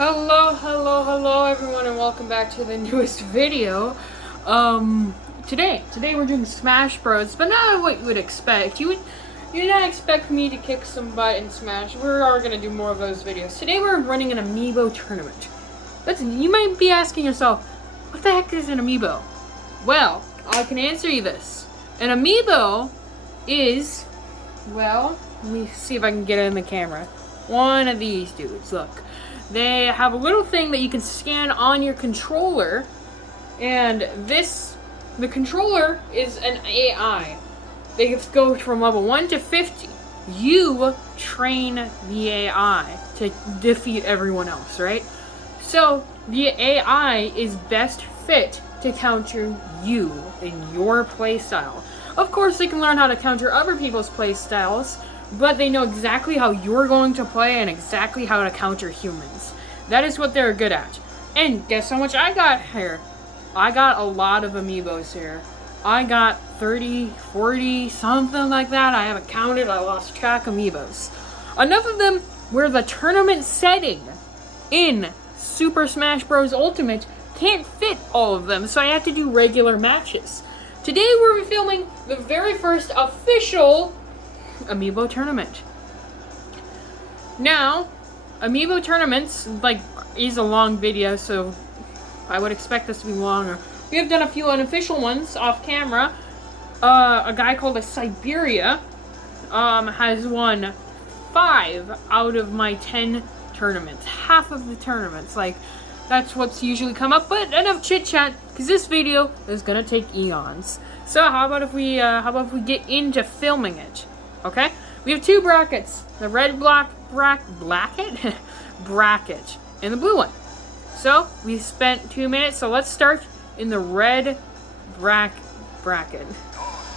Hello everyone, and welcome back to the newest video. Today we're doing Smash Bros, but not what you would expect. You'd not expect me to kick some butt in Smash. We are gonna do more of those videos. Today we're running an amiibo tournament. You might be asking yourself, what the heck is an amiibo? Well, I can answer you this. An amiibo is, well, let me see if I can get it in the camera. One of these dudes, look. They have a little thing that you can scan on your controller, and the controller is an AI. They go from level 1 to 50. You train the AI to defeat everyone else, right? So, the AI is best fit to counter you in your playstyle. Of course, they can learn how to counter other people's playstyles, but they know exactly how you're going to play and exactly how to counter humans. That is what they're good at. And guess how much I got here? I got a lot of amiibos here. I got 30, 40, something like that. I haven't counted. I lost track of amiibos. Enough of them where the tournament setting in Super Smash Bros. Ultimate can't fit all of them, so I have to do regular matches. Today we're filming the very first official amiibo tournament. Now, amiibo tournaments, is a long video, so I would expect this to be longer. We have done a few unofficial ones off camera. A guy called a Siberia has won 5 out of my 10 tournaments. Half of the tournaments. That's what's usually come up, but enough chit chat, because this video is gonna take eons. So how about if we get into filming it? Okay? We have 2 brackets. The red bracket and the blue one. So we spent 2 minutes, so let's start in the red bracket.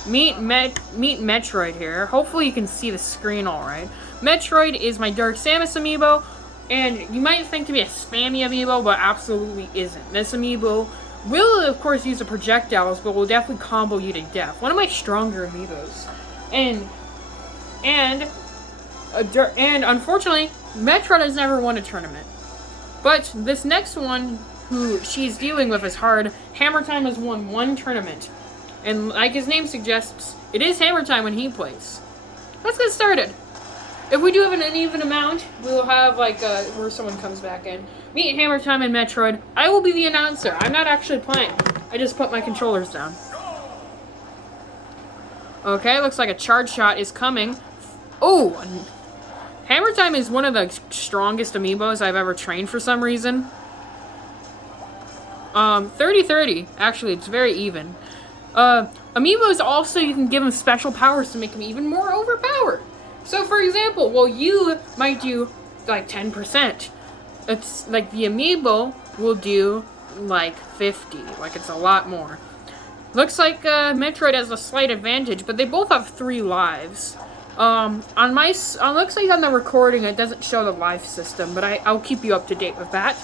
Meet Metroid here. Hopefully you can see the screen alright. Metroid is my Dark Samus amiibo, and you might think to be a spammy amiibo, but absolutely isn't. This amiibo will, of course, use the projectiles, but will definitely combo you to death. One of my stronger amiibos. And unfortunately, Metroid has never won a tournament. But this next one, who she's dealing with, is hard. Hammer Time has won 1 tournament. And like his name suggests, it is Hammer Time when he plays. Let's get started. If we do have an uneven amount, we'll have where someone comes back in. Meet Hammer Time and Metroid. I will be the announcer. I'm not actually playing. I just put my controllers down. Okay, looks like a charge shot is coming. Oh! Hammer Time is one of the strongest amiibos I've ever trained for some reason. 30-30. Actually, it's very even. Amiibos also, you can give them special powers to make them even more overpowered. So, for example, well, you might do, 10%. It's, the amiibo will do, 50. It's a lot more. Looks like, Metroid has a slight advantage, but they both have 3 lives. Looks like on the recording it doesn't show the life system, but I'll keep you up to date with that.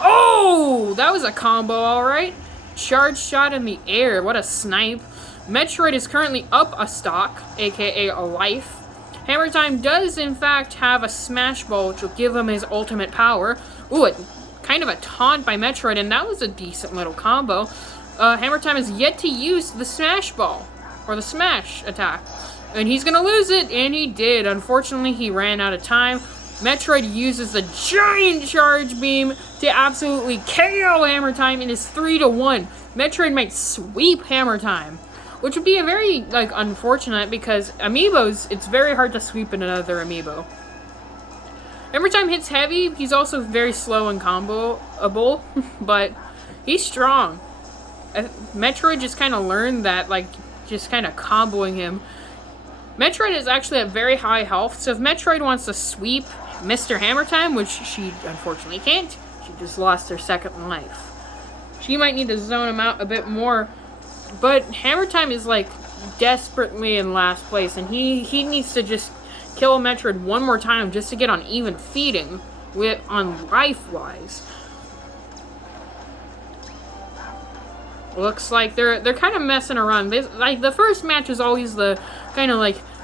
Oh! That was a combo, alright. Charge shot in the air, what a snipe. Metroid is currently up a stock, aka a life. Hammer Time does, in fact, have a Smash Ball, which will give him his ultimate power. Ooh, kind of a taunt by Metroid, and that was a decent little combo. Hammer Time has yet to use the Smash Ball, or the Smash attack. And he's gonna lose it, and he did. Unfortunately, he ran out of time. Metroid uses a giant charge beam to absolutely KO Hammer Time, and it's 3-1. Metroid might sweep Hammer Time, which would be a very, unfortunate, because amiibos, it's very hard to sweep in another amiibo. Hammer Time hits heavy. He's also very slow and comboable, but he's strong. Metroid just kind of learned that, just kind of comboing him. Metroid is actually at very high health, so if Metroid wants to sweep Mr. Hammer Time, which she unfortunately can't, she just lost her 2nd life. She might need to zone him out a bit more, but Hammer Time is, desperately in last place, and he needs to just kill Metroid one more time just to get on even feeding on life-wise. Looks like they're kind of messing around. The first match is always the kind of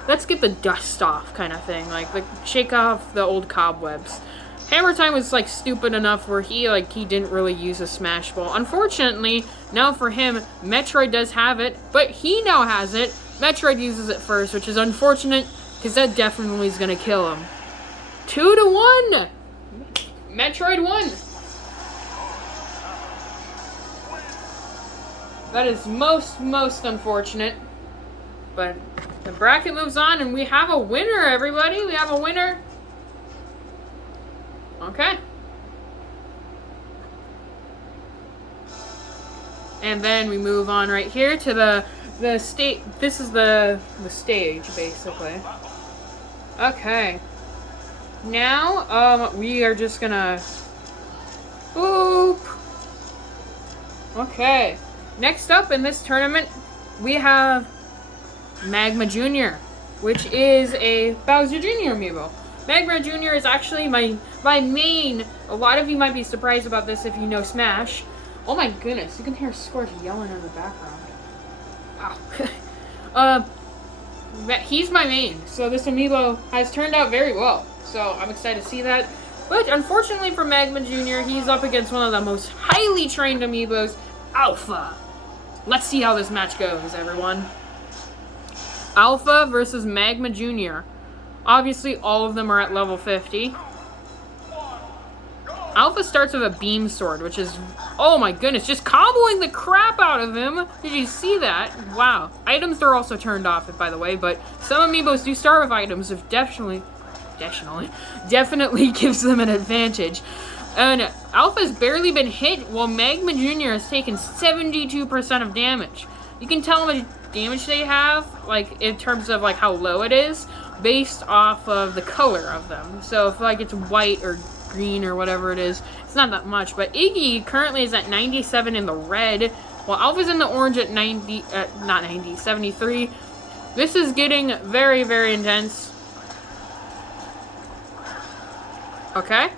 let's get the dust off kind of thing. Shake off the old cobwebs. Hammer Time was like stupid enough where he didn't really use a Smash Ball. Unfortunately, now for him, Metroid does have it, but he now has it. Metroid uses it first, which is unfortunate because that definitely is gonna kill him. 2-1. Metroid won. That is most unfortunate. But the bracket moves on and we have a winner, everybody. We have a winner. Okay. And then we move on right here to the stage. This is the stage, basically. Okay. Now, we are just gonna... Boop! Okay. Next up in this tournament, we have Magma Jr., which is a Bowser Jr. amiibo. Magma Jr. is actually my main. A lot of you might be surprised about this if you know Smash. Oh my goodness, you can hear Scorch yelling in the background. Wow. He's my main, so this amiibo has turned out very well. So I'm excited to see that. But unfortunately for Magma Jr., he's up against one of the most highly trained amiibos, Alpha. Let's see how this match goes, everyone. Alpha versus Magma Jr. Obviously, all of them are at level 50. Alpha starts with a beam sword, which is, oh my goodness, just comboing the crap out of him. Did you see that? Wow. Items are also turned off, by the way, but some amiibos do start with items, which definitely gives them an advantage. And Alpha's barely been hit, while Magma Jr. has taken 72% of damage. You can tell how much damage they have, like, in terms of, like, how low it is, based off of the color of them. So if, like, it's white or green or whatever it is, it's not that much. But Iggy currently is at 97 in the red, while Alpha's in the orange at 73. This is getting very, very intense. Okay.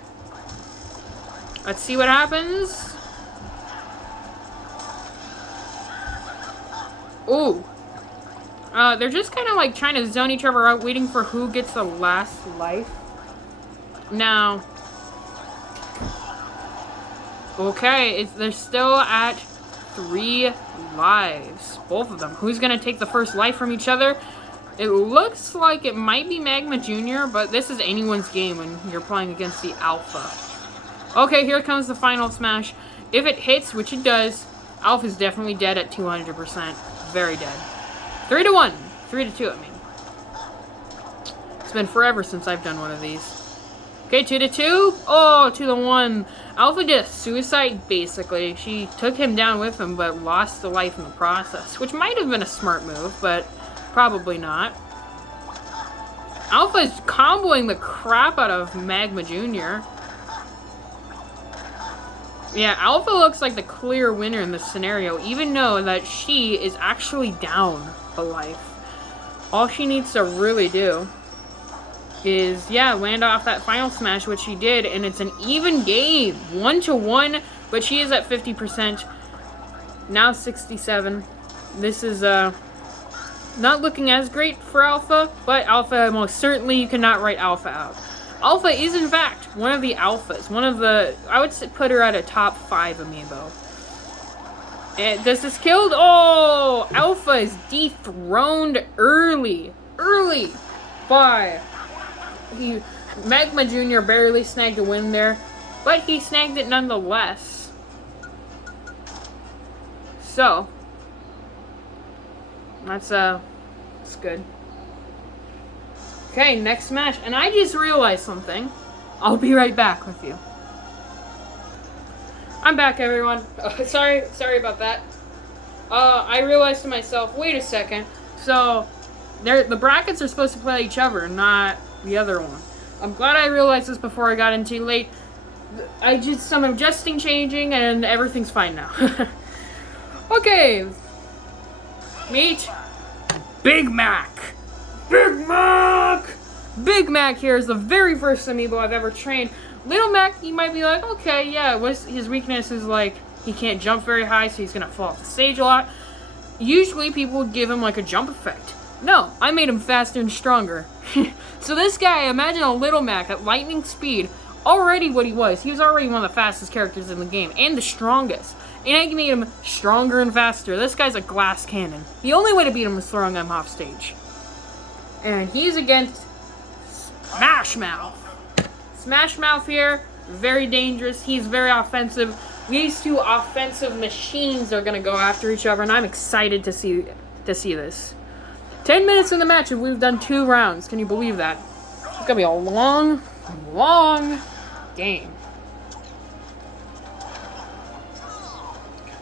Let's see what happens. Ooh. They're just kind of like trying to zone each other out, waiting for who gets the last life. Now. Okay, they're still at 3 lives. Both of them. Who's going to take the first life from each other? It looks like it might be Magma Jr., but this is anyone's game when you're playing against the Alpha. Okay, here comes the final smash. If it hits, which it does, Alpha's definitely dead at 200%. Very dead. 3-1. 3-2, I mean. It's been forever since I've done one of these. Okay, 2-2. Oh, 2-1. Alpha did a suicide, basically. She took him down with him, but lost the life in the process, which might have been a smart move, but probably not. Alpha's comboing the crap out of Magma Jr. Yeah, Alpha looks like the clear winner in this scenario, even though that she is actually down a life. All she needs to really do is, yeah, land off that final smash, which she did, and it's an even game. 1-1, but she is at 50%. Now 67. This is, not looking as great for Alpha, but Alpha, most certainly, you cannot write Alpha out. Alpha is, in fact, one of the alphas. One of the, I would put her at a top 5 amiibo. And does this killed? Oh! Alpha is dethroned early. Early! By... Magma Jr. barely snagged a win there, but he snagged it nonetheless. So... That's good. Okay, next match. And I just realized something. I'll be right back with you. I'm back, everyone. Sorry about that. I realized to myself, wait a second. So, the brackets are supposed to play each other, not the other one. I'm glad I realized this before I got in too late. I did some adjusting, changing, and everything's fine now. Okay. Meet Big Mac. Big Mac! Big Mac here is the very first amiibo I've ever trained. Little Mac, you might be like, okay, yeah, his weakness is like, he can't jump very high, so he's gonna fall off the stage a lot. Usually people would give him like a jump effect. No, I made him faster and stronger. So this guy, imagine a Little Mac at lightning speed, already what he was. He was already one of the fastest characters in the game, and the strongest. And I made him stronger and faster. This guy's a glass cannon. The only way to beat him is throwing him off stage. And he's against Smash Mouth. Smash Mouth here, very dangerous. He's very offensive. These two offensive machines are going to go after each other, and I'm excited to see this. 10 minutes in the match, and we've done 2 rounds. Can you believe that? It's going to be a long, long game.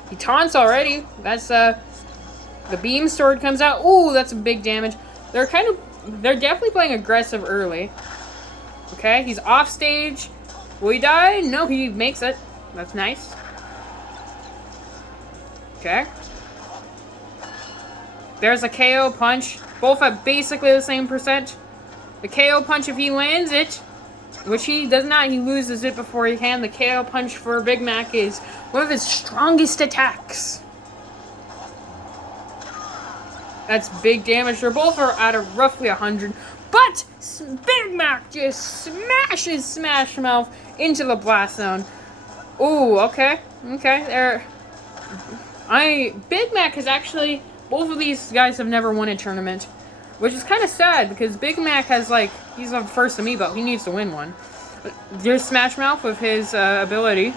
He taunts already. That's, the beam sword comes out. Ooh, that's a big damage. They're definitely playing aggressive early. Okay, he's off stage. Will he die? No, he makes it. That's nice. Okay. There's a KO punch. Both have basically the same percent. The KO punch, if he lands it, which he does not, he loses it before he can. The KO punch for Big Mac is one of his strongest attacks. That's big damage. They're both at roughly 100. But Big Mac just smashes Smash Mouth into the blast zone. Ooh, okay. Okay, Big Mac has actually, both of these guys have never won a tournament, which is kind of sad because Big Mac has, like, he's the first amiibo. He needs to win one. There's Smash Mouth with his ability.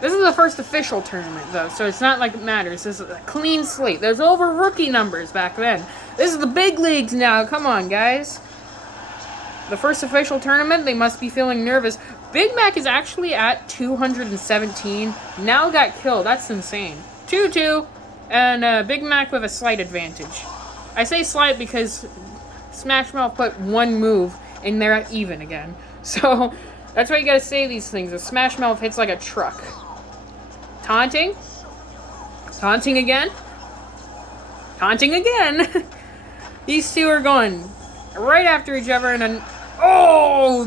This is the first official tournament, though, so it's not like it matters. This is a clean slate. There's over rookie numbers back then. This is the big leagues now. Come on, guys. The first official tournament, they must be feeling nervous. Big Mac is actually at 217. Now got killed. That's insane. 2-2. And Big Mac with a slight advantage. I say slight because Smash Mouth put one move, and they're at even again. So, that's why you gotta say these things. If Smash Mouth hits like a truck. Taunting. Taunting again. Taunting again. These two are going right after each other, and then, oh,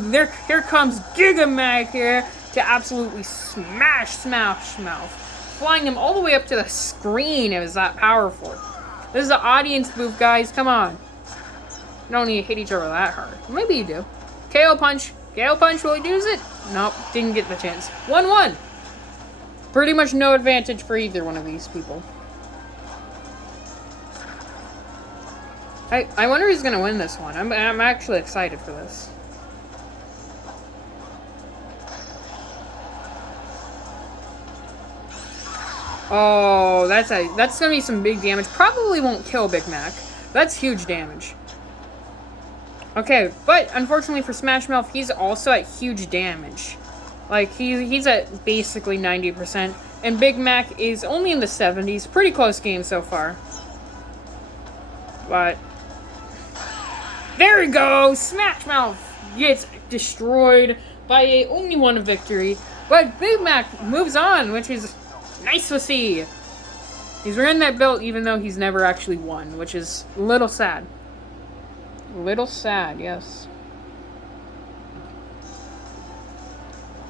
here comes Giga Mag here to absolutely smash Smash Mouth, flying him all the way up to the screen. It was that powerful. This is an audience booth, guys. Come on. You don't need to hit each other that hard. Maybe you do. KO punch. KO punch. Will he use it? Nope. Didn't get the chance. 1-1. Pretty much no advantage for either one of these people. I wonder who's gonna win this one. I'm actually excited for this. Oh, that's gonna be some big damage. Probably won't kill Big Mac. That's huge damage. Okay, but unfortunately for Smash Mouth, he's also at huge damage. Like, he's at basically 90%. And Big Mac is only in the 70s. Pretty close game so far. But there we go! Smash Mouth gets destroyed by only one victory. But Big Mac moves on, which is nice to see. He's wearing that belt even though he's never actually won, which is a little sad. A little sad, yes.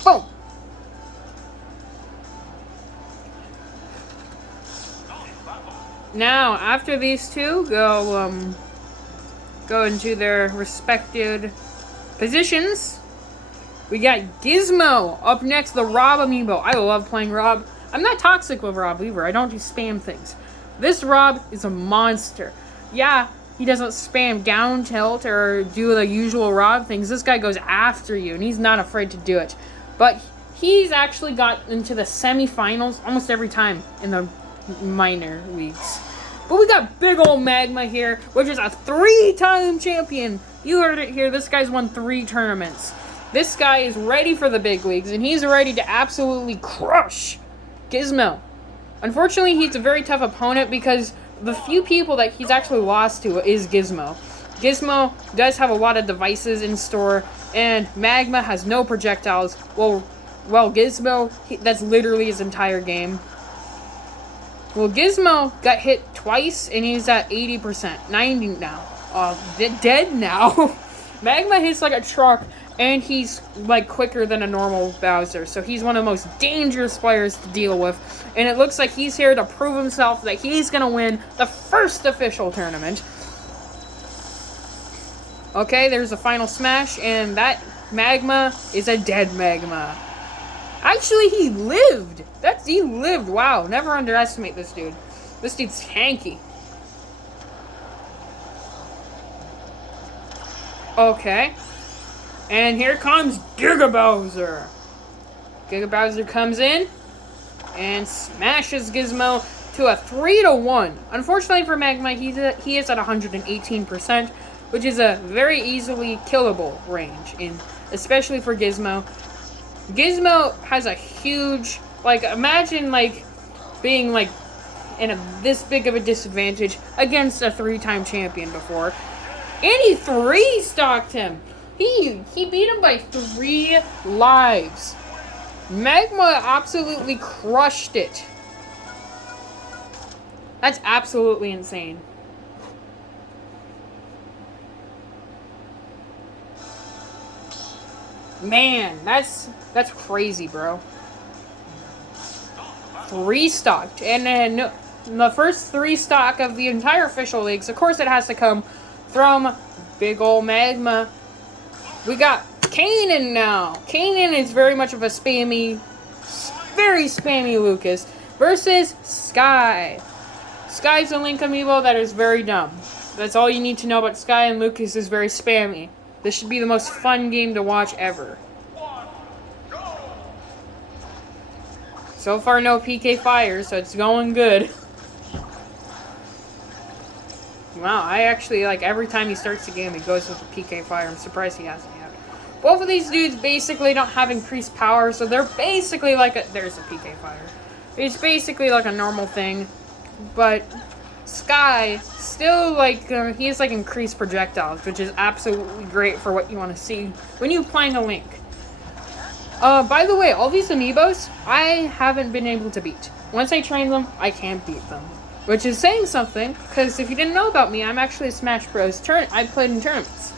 Boom! Now, after these two go into their respected positions, we got Gizmo up next, the Rob amiibo. I love playing Rob. I'm not toxic with Rob either. I don't do spam things. This Rob is a monster. Yeah, he doesn't spam down tilt or do the usual Rob things. This guy goes after you, and he's not afraid to do it. But he's actually got into the semifinals almost every time in the minor leagues. But we got big old Magma here, which is a 3-time champion. You heard it here. This guy's won 3 tournaments. This guy is ready for the big leagues, and he's ready to absolutely crush Gizmo. Unfortunately, he's a very tough opponent because the few people that he's actually lost to is Gizmo. Gizmo does have a lot of devices in store, and Magma has no projectiles. Well, Gizmo, that's literally his entire game. Well, Gizmo got hit twice, and he's at 80%. 90 now. Dead now. Magma hits like a truck, and he's, like, quicker than a normal Bowser. So he's one of the most dangerous players to deal with. And it looks like he's here to prove himself that he's going to win the first official tournament. Okay, there's a final smash, and that magma is a dead magma. Actually, he lived. He lived. Wow, never underestimate this dude. This dude's tanky. Okay. And here comes Giga Bowser. Giga Bowser comes in and smashes Gizmo to a 3-1. Unfortunately for Magma, he is at 118%, which is a very easily killable range, especially for Gizmo. Gizmo has a huge, imagine, being, in this big of a disadvantage against a 3-time champion before. And he 3-stocked him. He beat him by 3 lives. Magma absolutely crushed it. That's absolutely insane. Man, that's crazy, bro. 3-stocked. And then the first 3-stock of the entire official leagues, of course it has to come from big ol' Magma. We got Kanan now. Kanan is very much of a very spammy Lucas versus Sky. Sky's a Link amiibo that is very dumb. That's all you need to know about Sky, and Lucas is very spammy. This should be the most fun game to watch ever. So far, no PK fire, so it's going good. Wow, I actually, every time he starts the game, he goes with a PK fire. I'm surprised he hasn't yet. Both of these dudes basically don't have increased power, so they're basically there's a PK fire. It's basically like a normal thing, but Sky still, he has, increased projectiles, which is absolutely great for what you want to see when you're playing a Link. By the way, all these amiibos, I haven't been able to beat. Once I train them, I can't beat them. Which is saying something, because if you didn't know about me, I'm actually a Smash Bros. I played in tournaments.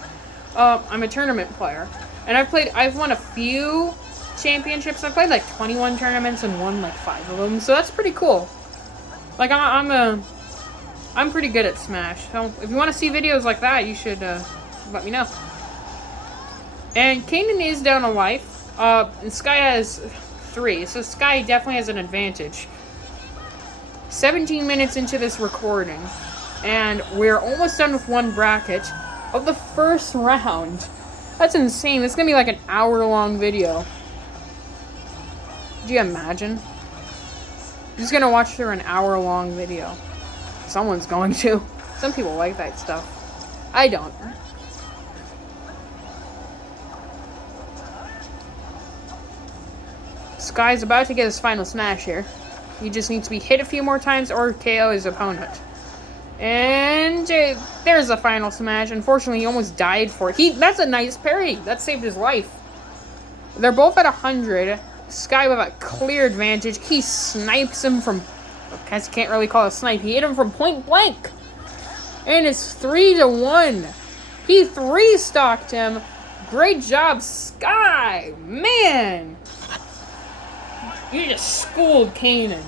I'm a tournament player. And I've won a few championships. I played 21 tournaments and won 5 of them, so that's pretty cool. I'm pretty good at Smash. So if you want to see videos like that, you should let me know. And Kanan is down a life. And Sky has 3, so Sky definitely has an advantage. 17 minutes into this recording, and we're almost done with one bracket of the first round. That's insane. It's gonna be an hour-long video. Do you imagine? I'm just gonna watch through an hour-long video. Someone's going to. Some people like that stuff. I don't. Sky's about to get his final smash here. He just needs to be hit a few more times or KO his opponent. And there's the final smash. Unfortunately, he almost died for it. That's a nice parry. That saved his life. They're both at 100. Sky with a clear advantage. He snipes him from... I can't really call it a snipe. He hit him from point blank. And it's 3-1. He 3-stocked him. Great job, Sky. Man. You just schooled Kanan.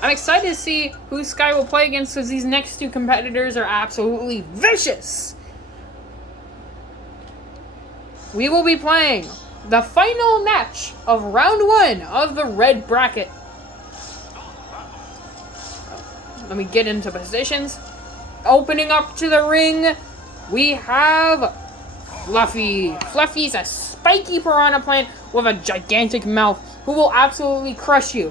I'm excited to see who Sky will play against, because these next 2 competitors are absolutely vicious. We will be playing the final match of round 1 of the red bracket. Let me get into positions. Opening up to the ring, we have Fluffy. Fluffy's a spiky piranha plant with a gigantic mouth who will absolutely crush you.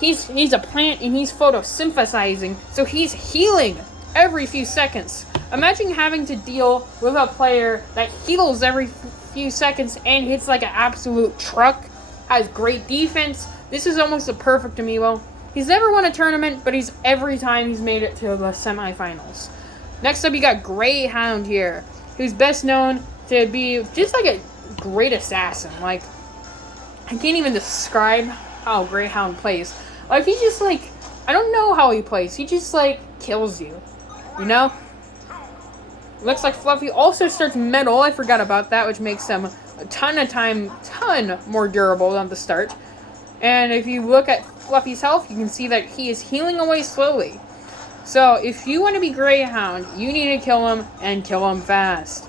He's a plant and he's photosynthesizing, so he's healing every few seconds. Imagine having to deal with a player that heals every few seconds and hits like an absolute truck, has great defense. This is almost a perfect amiibo. He's never won a tournament, but every time he's made it to the semifinals. Next up, you got Greyhound here, who's best known to be just a great assassin. I can't even describe how Greyhound plays. He just, I don't know how he plays. He just, kills you. You know? Looks like Fluffy also starts metal. I forgot about that, which makes him a ton more durable than the start. And if you look at Fluffy's health, you can see that he is healing away slowly. So, if you want to be Greyhound, you need to kill him and kill him fast.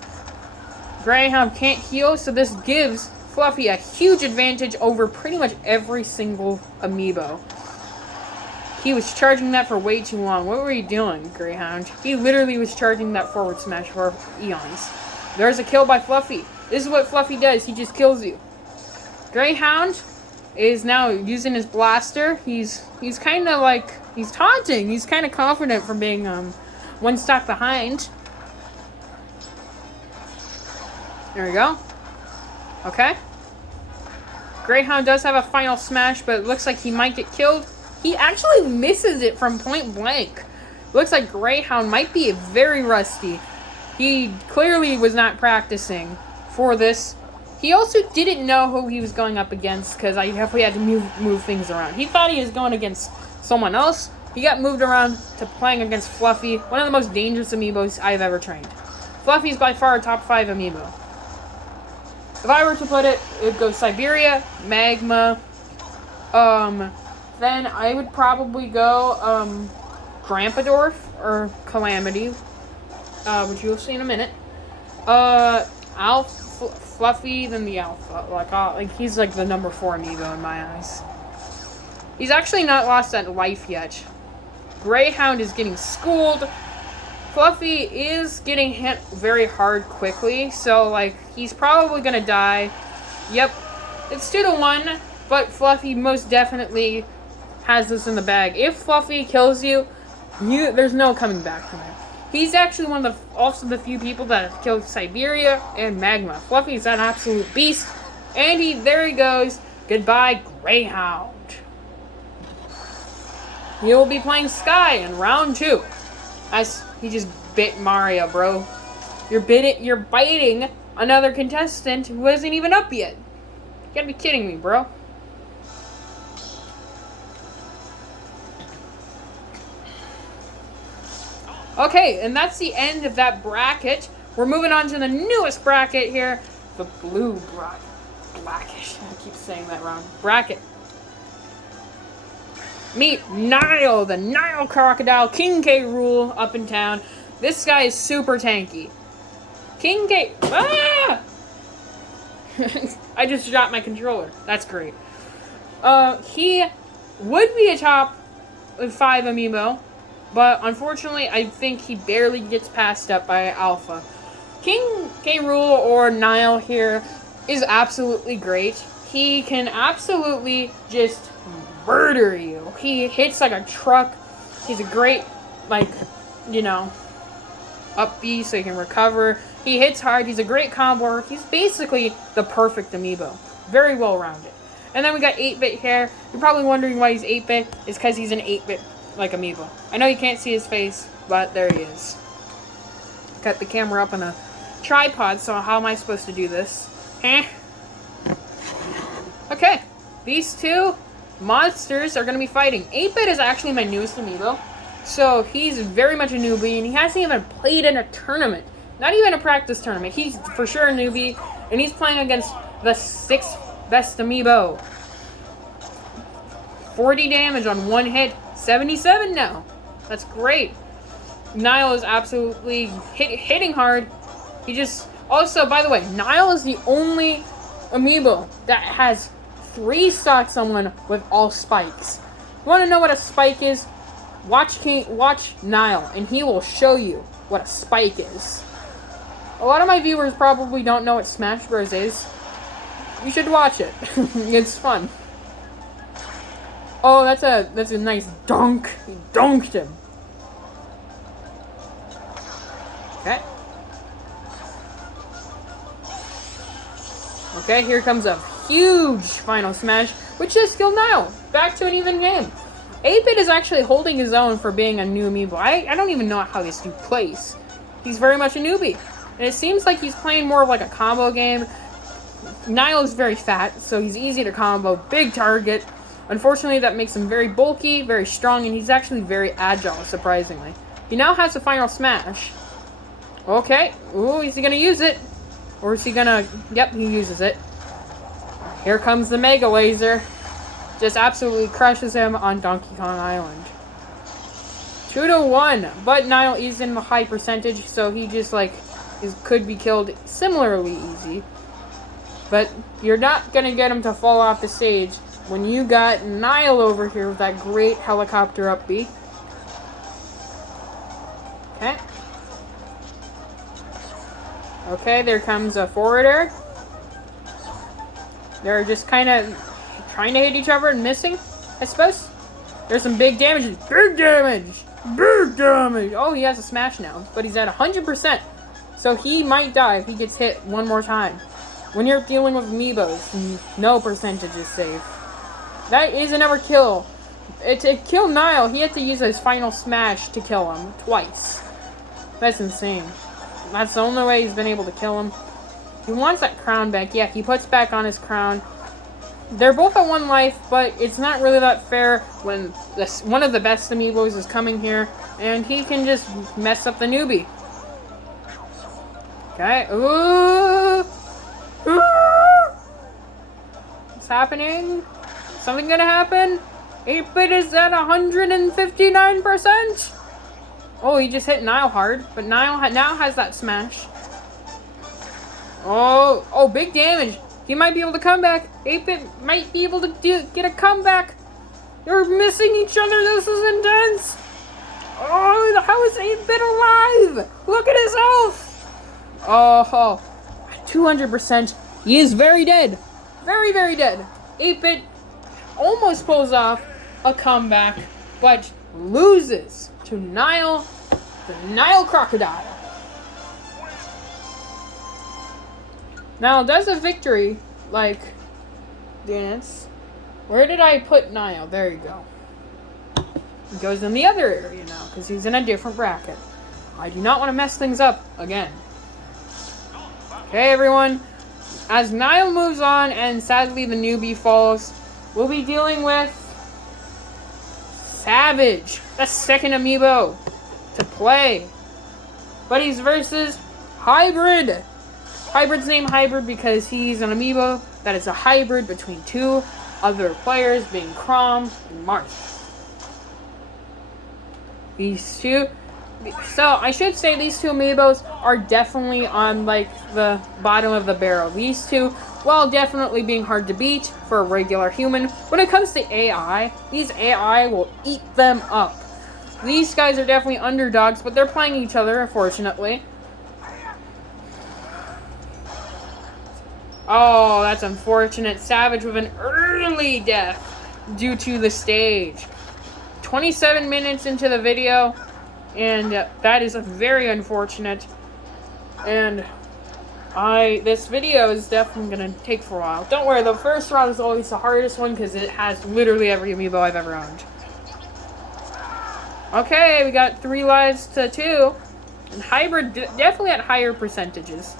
Greyhound can't heal, so this gives Fluffy a huge advantage over pretty much every single amiibo. He was charging that for way too long. What were you doing, Greyhound? He literally was charging that forward smash for eons. There's a kill by Fluffy. This is what Fluffy does. He just kills you. Greyhound is now using his blaster. He's kind of like, he's taunting. He's kind of confident from being one stock behind. There we go. Okay. Greyhound does have a final smash, but it looks like he might get killed. He actually misses it from point blank. Looks like Greyhound might be very rusty. He clearly was not practicing for this. He also didn't know who he was going up against because I definitely had to move things around. He thought he was going against someone else. He got moved around to playing against Fluffy, one of the most dangerous amiibos I've ever trained. Fluffy's by far a top 5 amiibo. If I were to put it, it would go Siberia, Magma, then I would probably go, Grampadorf or Calamity, which you'll see in a minute. Fluffy, then the Alpha. Like he's like the number 4 amiibo in my eyes. He's actually not lost that life yet. Greyhound is getting schooled. Fluffy is getting hit very hard quickly, so like he's probably gonna die. Yep, it's 2-1, but Fluffy most definitely has this in the bag. If Fluffy kills you, there's no coming back from him. He's actually one of the few people that have killed Siberia and Magma. Fluffy's an absolute beast, and there he goes. Goodbye, Greyhound. He will be playing Sky in round 2. He just bit Mario, bro. You're biting another contestant who isn't even up yet. You gotta be kidding me, bro. Okay, and that's the end of that bracket. We're moving on to the newest bracket here. The blue blackish. I keep saying that wrong. Bracket. Meet Nile, the Nile Crocodile, King K. Rool up in town. This guy is super tanky. King K. Ah! I just dropped my controller. That's great. He would be a top 5 amiibo, but unfortunately, I think he barely gets passed up by Alpha. King K. Rool or Nile here is absolutely great. He can absolutely just murder you. He hits like a truck. He's a great, up B so he can recover. He hits hard. He's a great comboer. He's basically the perfect amiibo. Very well rounded. And then we got 8-bit here. You're probably wondering why he's 8-bit. It's because he's an 8-bit amiibo. I know you can't see his face, but there he is. Got the camera up on a tripod, so how am I supposed to do this? Okay, these two monsters are going to be fighting. 8-bit is actually my newest amiibo, so he's very much a newbie, and he hasn't even played in a tournament. Not even a practice tournament. He's for sure a newbie, and he's playing against the 6th best amiibo. 40 damage on one hit, 77 now. That's great. Nile is absolutely hitting hard. He just... Also, by the way, Nile is the only amiibo that has 3-stock someone with all spikes. You want to know what a spike is? Watch Nile, and he will show you what a spike is. A lot of my viewers probably don't know what Smash Bros. Is. You should watch it. It's fun. Oh, that's a nice dunk. He dunked him. Okay. Okay, here comes a huge final smash, which just killed Nile. Back to an even game. 8-bit is actually holding his own for being a new amiibo. I don't even know how this dude plays. He's very much a newbie. And it seems like he's playing more of like a combo game. Nile is very fat, so he's easy to combo. Big target. Unfortunately, that makes him very bulky, very strong, and he's actually very agile, surprisingly. He now has a final smash. Okay. Ooh, is he going to use it? Or is he going to... Yep, he uses it. Here comes the Mega Laser. Just absolutely crushes him on Donkey Kong Island. 2-1. But Niall is in the high percentage, so he just could be killed similarly easy. But you're not gonna get him to fall off the stage when you got Niall over here with that great helicopter up B. Okay. Okay, there comes a forwarder. They're just kind of trying to hit each other and missing, I suppose. There's some big damage. Big damage! Big damage! Oh, he has a smash now, but he's at 100%. So he might die if he gets hit one more time. When you're dealing with amiibos, no percentage is safe. That is another kill. To kill Niall, he had to use his final smash to kill him twice. That's insane. That's the only way he's been able to kill him. He wants that crown back. Yeah, he puts back on his crown. They're both at 1 life, but it's not really that fair when one of the best amiibos is coming here, and he can just mess up the newbie. Okay. Ooh! Ooh! What's happening? Something gonna happen? 8-bit is at 159%. Oh, he just hit Niall hard, but Niall now has that smash. Oh, big damage. He might be able to come back. 8-bit might be able to get a comeback. They're missing each other. This is intense. Oh, how is 8-bit alive? Look at his health. Oh, 200%. He is very dead. Very, very dead. 8-bit almost pulls off a comeback, but loses to Niall, the Niall Crocodile. Now, does a victory, dance. Where did I put Niall? There you go. He goes in the other area now, because he's in a different bracket. I do not want to mess things up again. Okay, everyone. As Niall moves on, and sadly the newbie falls, we'll be dealing with Savage, the second amiibo to play. But he's versus Hybrid. Hybrid's named Hybrid because he's an amiibo that is a hybrid between 2 other players, being Crom and Marth. These 2... So, I should say these 2 amiibos are definitely on, the bottom of the barrel. These 2, while definitely being hard to beat for a regular human, when it comes to AI, these AI will eat them up. These guys are definitely underdogs, but they're playing each other, unfortunately. Oh, that's unfortunate. Savage with an early death due to the stage. 27 minutes into the video, and that is very unfortunate. And this video is definitely going to take for a while. Don't worry, the first round is always the hardest one because it has literally every amiibo I've ever owned. Okay, we got 3 lives to 2. And Hybrid definitely at higher percentages.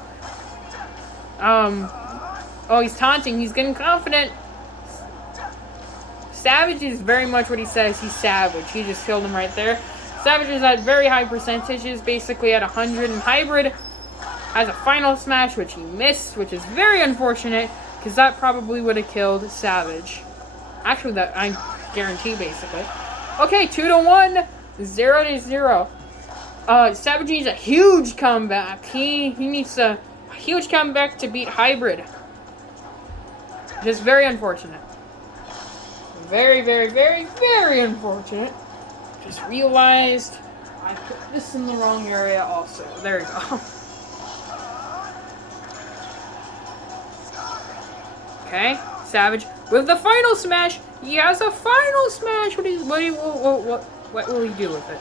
Oh, he's taunting. He's getting confident. Savage is very much what he says. He's Savage. He just killed him right there. Savage is at very high percentages, basically at 100. And Hybrid has a final smash, which he missed, which is very unfortunate, because that probably would have killed Savage. Actually, that I guarantee, basically. Okay, 2-1, 0-0. Savage needs a huge comeback. He needs a huge comeback to beat Hybrid. Just very unfortunate. Very, very, very, very unfortunate. Just realized I put this in the wrong area also. There we go. Okay, Savage with the final smash. He has a final smash. What will he do with it?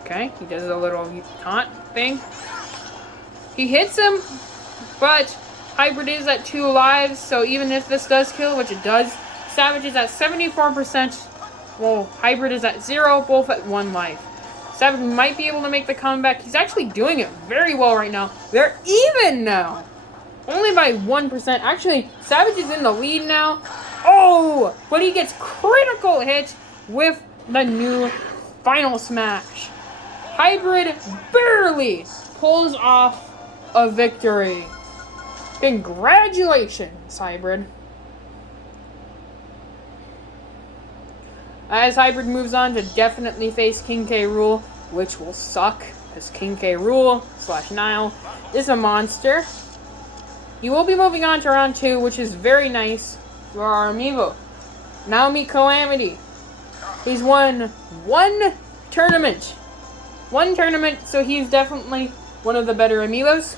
Okay, he does a little taunt thing. He hits him, but Hybrid is at 2 lives, so even if this does kill, which it does, Savage is at 74%, while Hybrid is at 0, both at 1 life. Savage might be able to make the comeback. He's actually doing it very well right now. They're even now. Only by 1%. Actually, Savage is in the lead now. Oh, but he gets critical hit with the new final smash. Hybrid barely pulls off a victory. Congratulations, Hybrid. As Hybrid moves on to definitely face King K. Rool, which will suck, because King K. Rool / Nile is a monster. You will be moving on to round 2, which is very nice for our amiibo. Naomi Calamity. He's won one tournament. So he's definitely one of the better amiibos.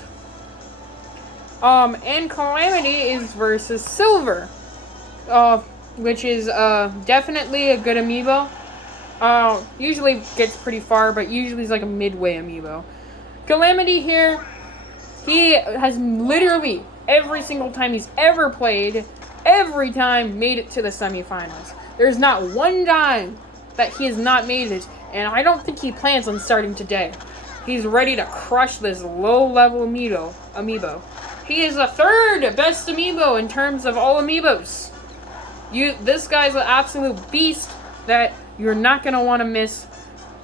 And Calamity is versus Silver. Which is definitely a good amiibo. Usually gets pretty far, but usually is like a midway amiibo. Calamity here, he has literally every single time he's ever played, every time made it to the semifinals. There's not one time that he has not made it, and I don't think he plans on starting today. He's ready to crush this low-level amiibo. He is the 3rd best amiibo in terms of all amiibos. This guy's an absolute beast that you're not going to want to miss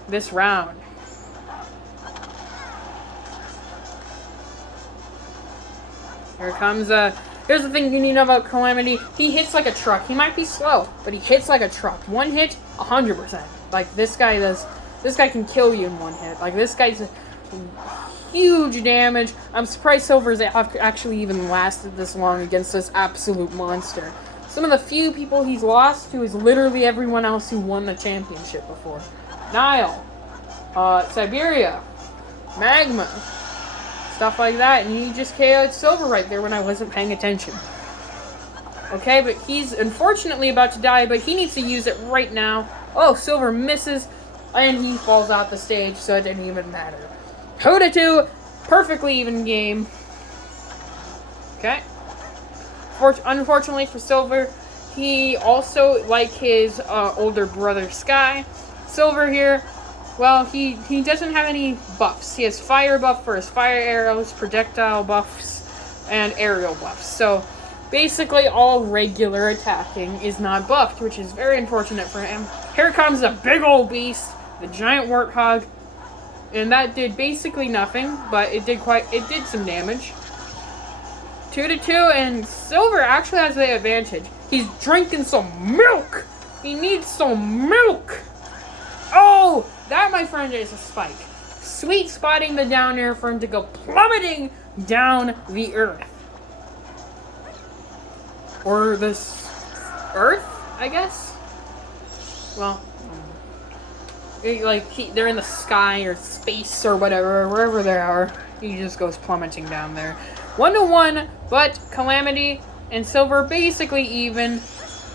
this round. Here comes here's the thing you need to know about Calamity. He hits like a truck. He might be slow, but he hits like a truck. One hit, 100%. Like this guy does. This guy can kill you in one hit. Like this guy's huge damage. I'm surprised Silver's actually even lasted this long against this absolute monster. Some of the few people he's lost to is literally everyone else who won the championship before. Nile, Siberia, Magma, stuff like that, and he just KO'd Silver right there when I wasn't paying attention. Okay, but he's unfortunately about to die, but he needs to use it right now. Oh, Silver misses, and he falls off the stage, so it didn't even matter. 2-2, perfectly even game. Okay. Unfortunately for Silver, he also, like his older brother Sky, Silver here, well, he doesn't have any buffs. He has fire buff for his fire arrows, projectile buffs, and aerial buffs. So, basically all regular attacking is not buffed, which is very unfortunate for him. Here comes the big old beast, the giant warthog, and that did basically nothing, but it did some damage. 2-2, and Silver actually has the advantage. He's drinking some milk! He needs some milk! Oh! That, my friend, is a spike. Sweet spotting the down air for him to go plummeting down the earth. Or this earth, I guess? Well, they're in the sky or space or whatever, wherever they are. He just goes plummeting down there. 1-1, but Calamity and Silver basically even.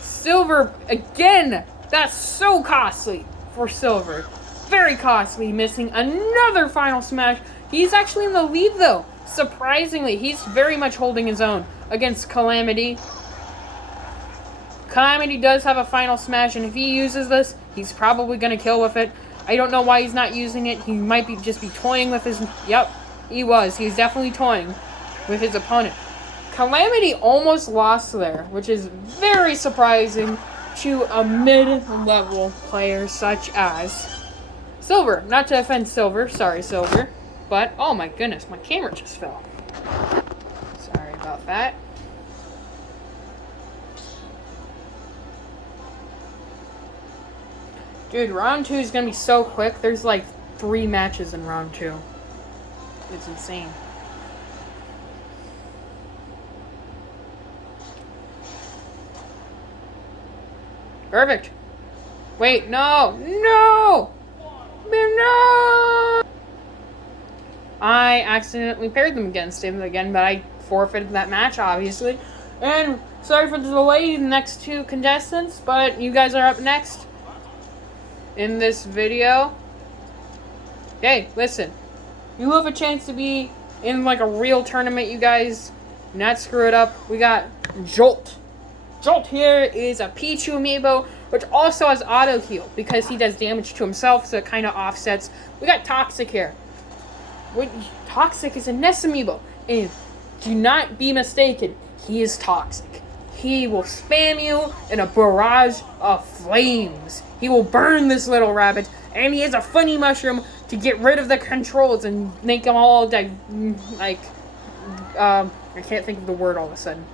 Silver, again, that's so costly for Silver. Very costly, missing another final smash. He's actually in the lead, though. Surprisingly, he's very much holding his own against Calamity. Calamity does have a final smash, and if he uses this, he's probably going to kill with it. I don't know why he's not using it. He might just be toying with his... Yep, he was. He's definitely toying with his opponent. Calamity almost lost there, which is very surprising to a mid-level player such as Silver. Not to offend Silver. Sorry, Silver. But, oh my goodness, my camera just fell. Sorry about that. Dude, round 2 is going to be so quick. There's like 3 matches in round 2. It's insane. Perfect. Wait, no! No! No! I accidentally paired them against him again, but I forfeited that match, obviously. And sorry for the delay in the next 2 contestants, but you guys are up next in this video. Hey, listen. You have a chance to be in like a real tournament, you guys. Not screw it up. We got Jolt. Jolt here is a Pichu amiibo, which also has auto heal because he does damage to himself, so it kind of offsets. We got Toxic here. Toxic is a Ness amiibo, and do not be mistaken, he is toxic. He will spam you in a barrage of flames. He will burn this little rabbit, and he has a funny mushroom to get rid of the controls and make them all I can't think of the word all of a sudden.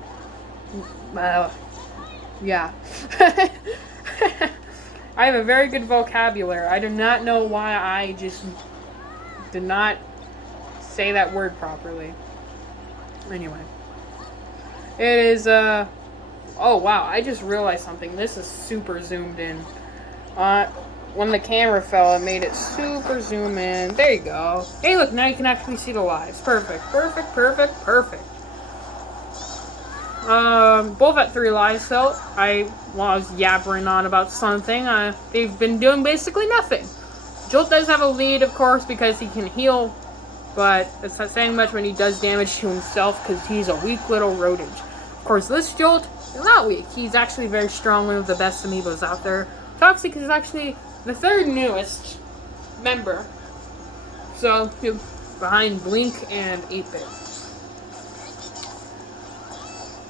Yeah. I have a very good vocabulary. I do not know why I just did not say that word properly. Anyway. It is, oh wow, I just realized something. This is super zoomed in. When the camera fell, it made it super zoom in. There you go. Hey, look, now you can actually see the lives. Perfect, perfect, perfect, perfect. Both at 3 lives, so I was yabbering on about something. They've been doing basically nothing. Jolt does have a lead, of course, because he can heal, but it's not saying much when he does damage to himself, because he's a weak little rodent. Of course, this Jolt is not weak. He's actually very strong, one of the best amiibos out there. Toxic is actually the 3rd newest member. So, behind Blink and 8-Bit.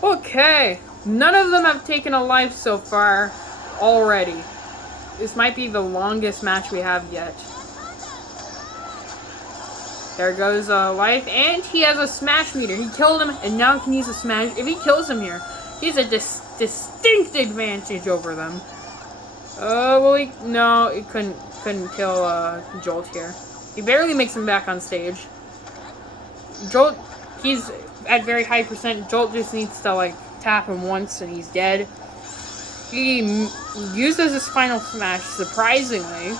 Okay, none of them have taken a life so far already. This might be the longest match we have yet. There goes a life, and he has a smash meter. He killed him, and now he can use a smash. If he kills him here, he has a distinct advantage over them. Well, no, he couldn't kill Jolt here. He barely makes him back on stage. Jolt, he's at very high percent. Jolt just needs to, like, tap him once and he's dead. He uses his final smash, surprisingly,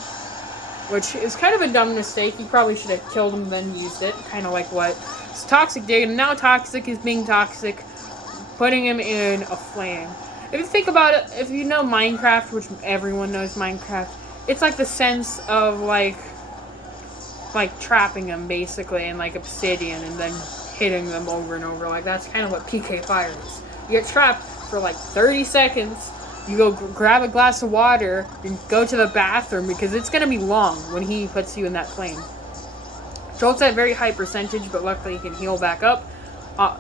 which is kind of a dumb mistake. He probably should have killed him, then used it. Kind of like what Toxic did. And now Toxic is being toxic, putting him in a flame. If you think about it, if you know Minecraft, which everyone knows Minecraft, it's like the sense of, like trapping them, basically, in, like, obsidian, and then hitting them over and over. Like, that's kind of what PK Fire is. You get trapped for, like, 30 seconds, you go grab a glass of water, and go to the bathroom, because it's gonna be long when he puts you in that flame. Jolt's at very high percentage, but luckily he can heal back up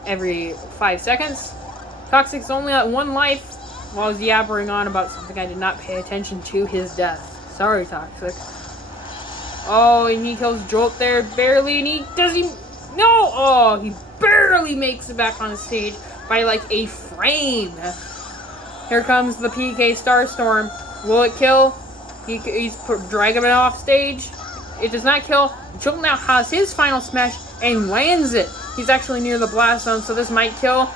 every 5 seconds. Toxic's only at 1 life, while I was yabbering on about something I did not pay attention to, his death. Sorry, Toxic. Oh, and he kills Jolt there, barely, and he doesn't... No! Oh, he barely makes it back on the stage by, like, a frame. Here comes the PK Starstorm. Will it kill? He's dragging it off stage. It does not kill. Jolt now has his final smash and lands it. He's actually near the blast zone, so this might kill.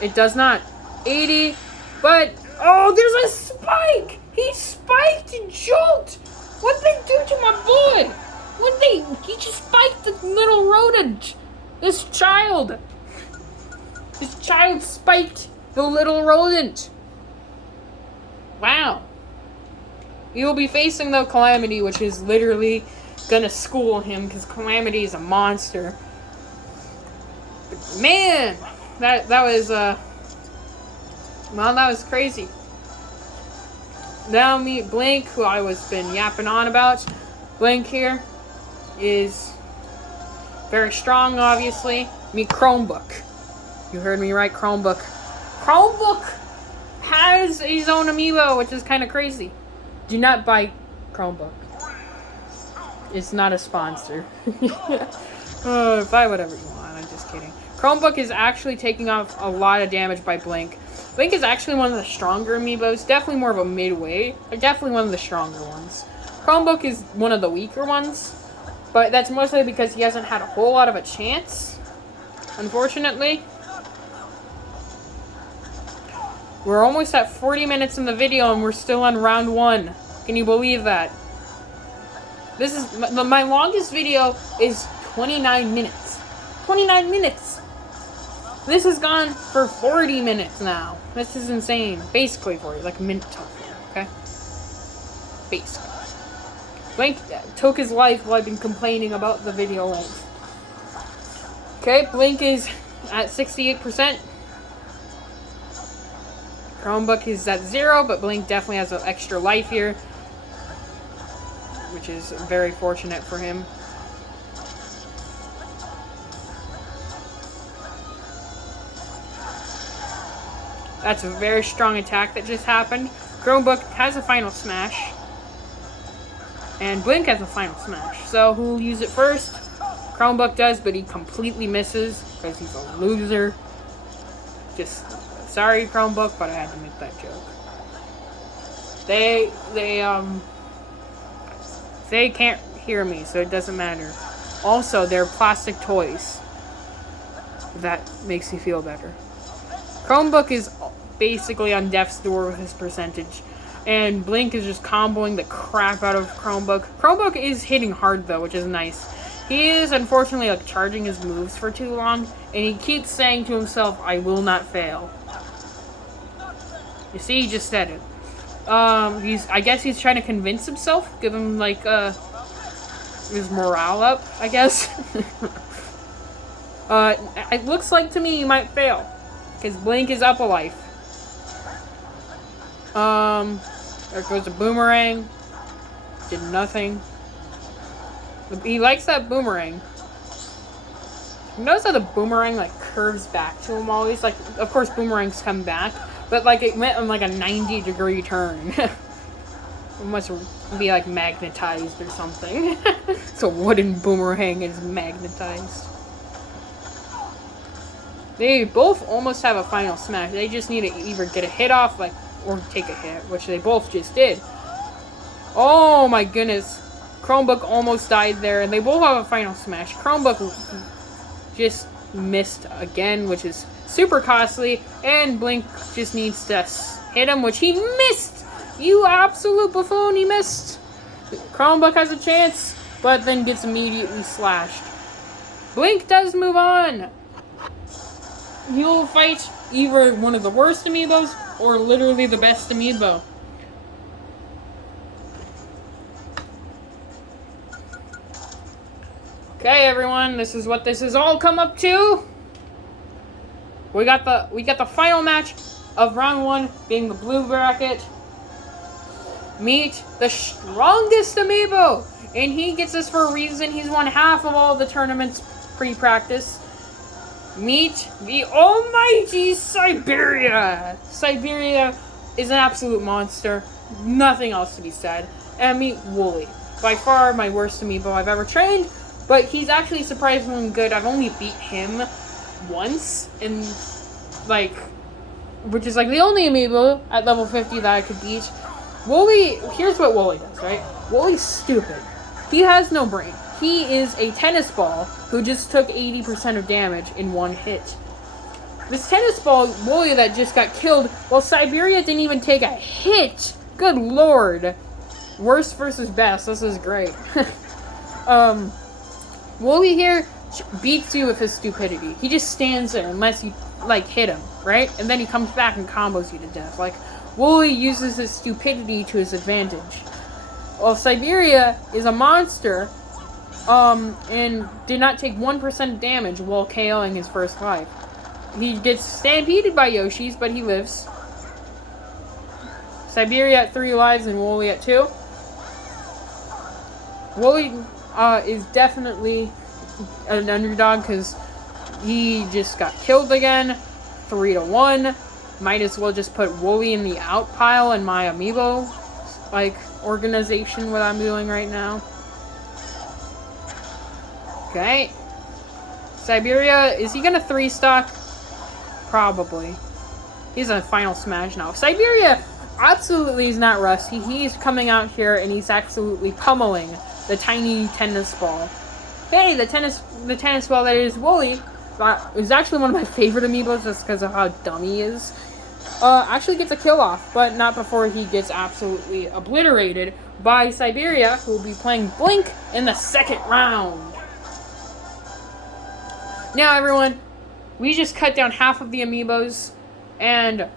It does not. 80, but... Oh, there's a spike! He spiked Jolt! What'd they do to my boy? He just spiked the little rodent. This child spiked the little rodent. Wow. He will be facing the Calamity, which is literally gonna school him, because Calamity is a monster. But man, that was well, that was crazy. Now meet Blink, who I was been yapping on about. Blink here is very strong, obviously. Meet Chromebook. You heard me right, Chromebook. Chromebook has his own amiibo, which is kind of crazy. Do not buy Chromebook. It's not a sponsor. Buy whatever you want, I'm just kidding. Chromebook is actually taking off a lot of damage by Blink. Blink is actually one of the stronger amiibos. Definitely more of a midway, but definitely one of the stronger ones. Chromebook is one of the weaker ones, but that's mostly because he hasn't had a whole lot of a chance, unfortunately. We're almost at 40 minutes in the video and we're still on round 1. Can you believe that? This is my longest video is 29 minutes. 29 minutes! This has gone for 40 minutes now. This is insane. Basically 40, like a minute till 40, okay? Basically. Blink took his life while I've been complaining about the video length. Okay, Blink is at 68%. Chromebook is at 0, but Blink definitely has an extra life here, which is very fortunate for him. That's a very strong attack that just happened. Chromebook has a final smash. And Blink has a final smash. So who'll use it first? Chromebook does, but he completely misses because he's a loser. Just sorry, Chromebook, but I had to make that joke. They can't hear me, so it doesn't matter. Also, they're plastic toys. That makes me feel better. Chromebook is basically on death's door with his percentage. And Blink is just comboing the crap out of Chromebook. Chromebook is hitting hard, though, which is nice. He is, unfortunately, like, charging his moves for too long. And he keeps saying to himself, I will not fail. You see, he just said it. I guess he's trying to convince himself. Give him, like, his morale up, I guess. It looks like to me he might fail. Because Blink is up a life. There goes a boomerang. Did nothing. He likes that boomerang. Notice how the boomerang, like, curves back to him always? Like, of course, boomerangs come back. But, like, it went on, like, a 90-degree turn. It must be, like, magnetized or something. It's a wooden boomerang is magnetized. They both almost have a final smash. They just need to either get a hit off, like, or take a hit, which they both just did. Oh my goodness. Chromebook almost died there, and they both have a final smash. Chromebook just missed again, which is super costly, and Blink just needs to hit him, which he missed! You absolute buffoon, he missed! Chromebook has a chance, but then gets immediately slashed. Blink does move on! He'll fight either one of the worst amiibos or literally the best amiibo. Okay, everyone, this is what this has all come up to. We got the final match of round 1 being the blue bracket. Meet the strongest amiibo, and he gets this for a reason. He's won half of all the tournaments pre-practice. Meet the almighty Siberia! Siberia is an absolute monster. Nothing else to be said. And meet Wooly. By far my worst amiibo I've ever trained, but he's actually surprisingly good. I've only beat him once, and, like, which is, like, the only amiibo at level 50 that I could beat. Wooly, here's what Wooly does, right? Wooly's stupid. He has no brain. He is a tennis ball who just took 80% of damage in one hit. This tennis ball, Wooly, that just got killed, well, Siberia didn't even take a hit. Good lord. Worst versus best. This is great. Wooly here beats you with his stupidity. He just stands there unless you, like, hit him, right? And then he comes back and combos you to death. Like, Wooly uses his stupidity to his advantage. Well, Siberia is a monster, and did not take 1% damage while KOing his first life. He gets stampeded by Yoshis, but he lives. Siberia at 3 lives and Wooly at 2. Wooly is definitely an underdog because he just got killed again. 3-1. Might as well just put Wooly in the out pile in my amiibo, like, organization, what I'm doing right now. Okay. Siberia, is he gonna 3-stock? Probably. He's a final smash now. Siberia absolutely is not rusty. He's coming out here and he's absolutely pummeling the tiny tennis ball. Hey, the tennis ball that is Wooly is actually one of my favorite amiibos just because of how dumb he is. Actually gets a kill off, but not before he gets absolutely obliterated by Siberia, who will be playing Blink in the second round. Now, everyone, we just cut down half of the amiibos, and,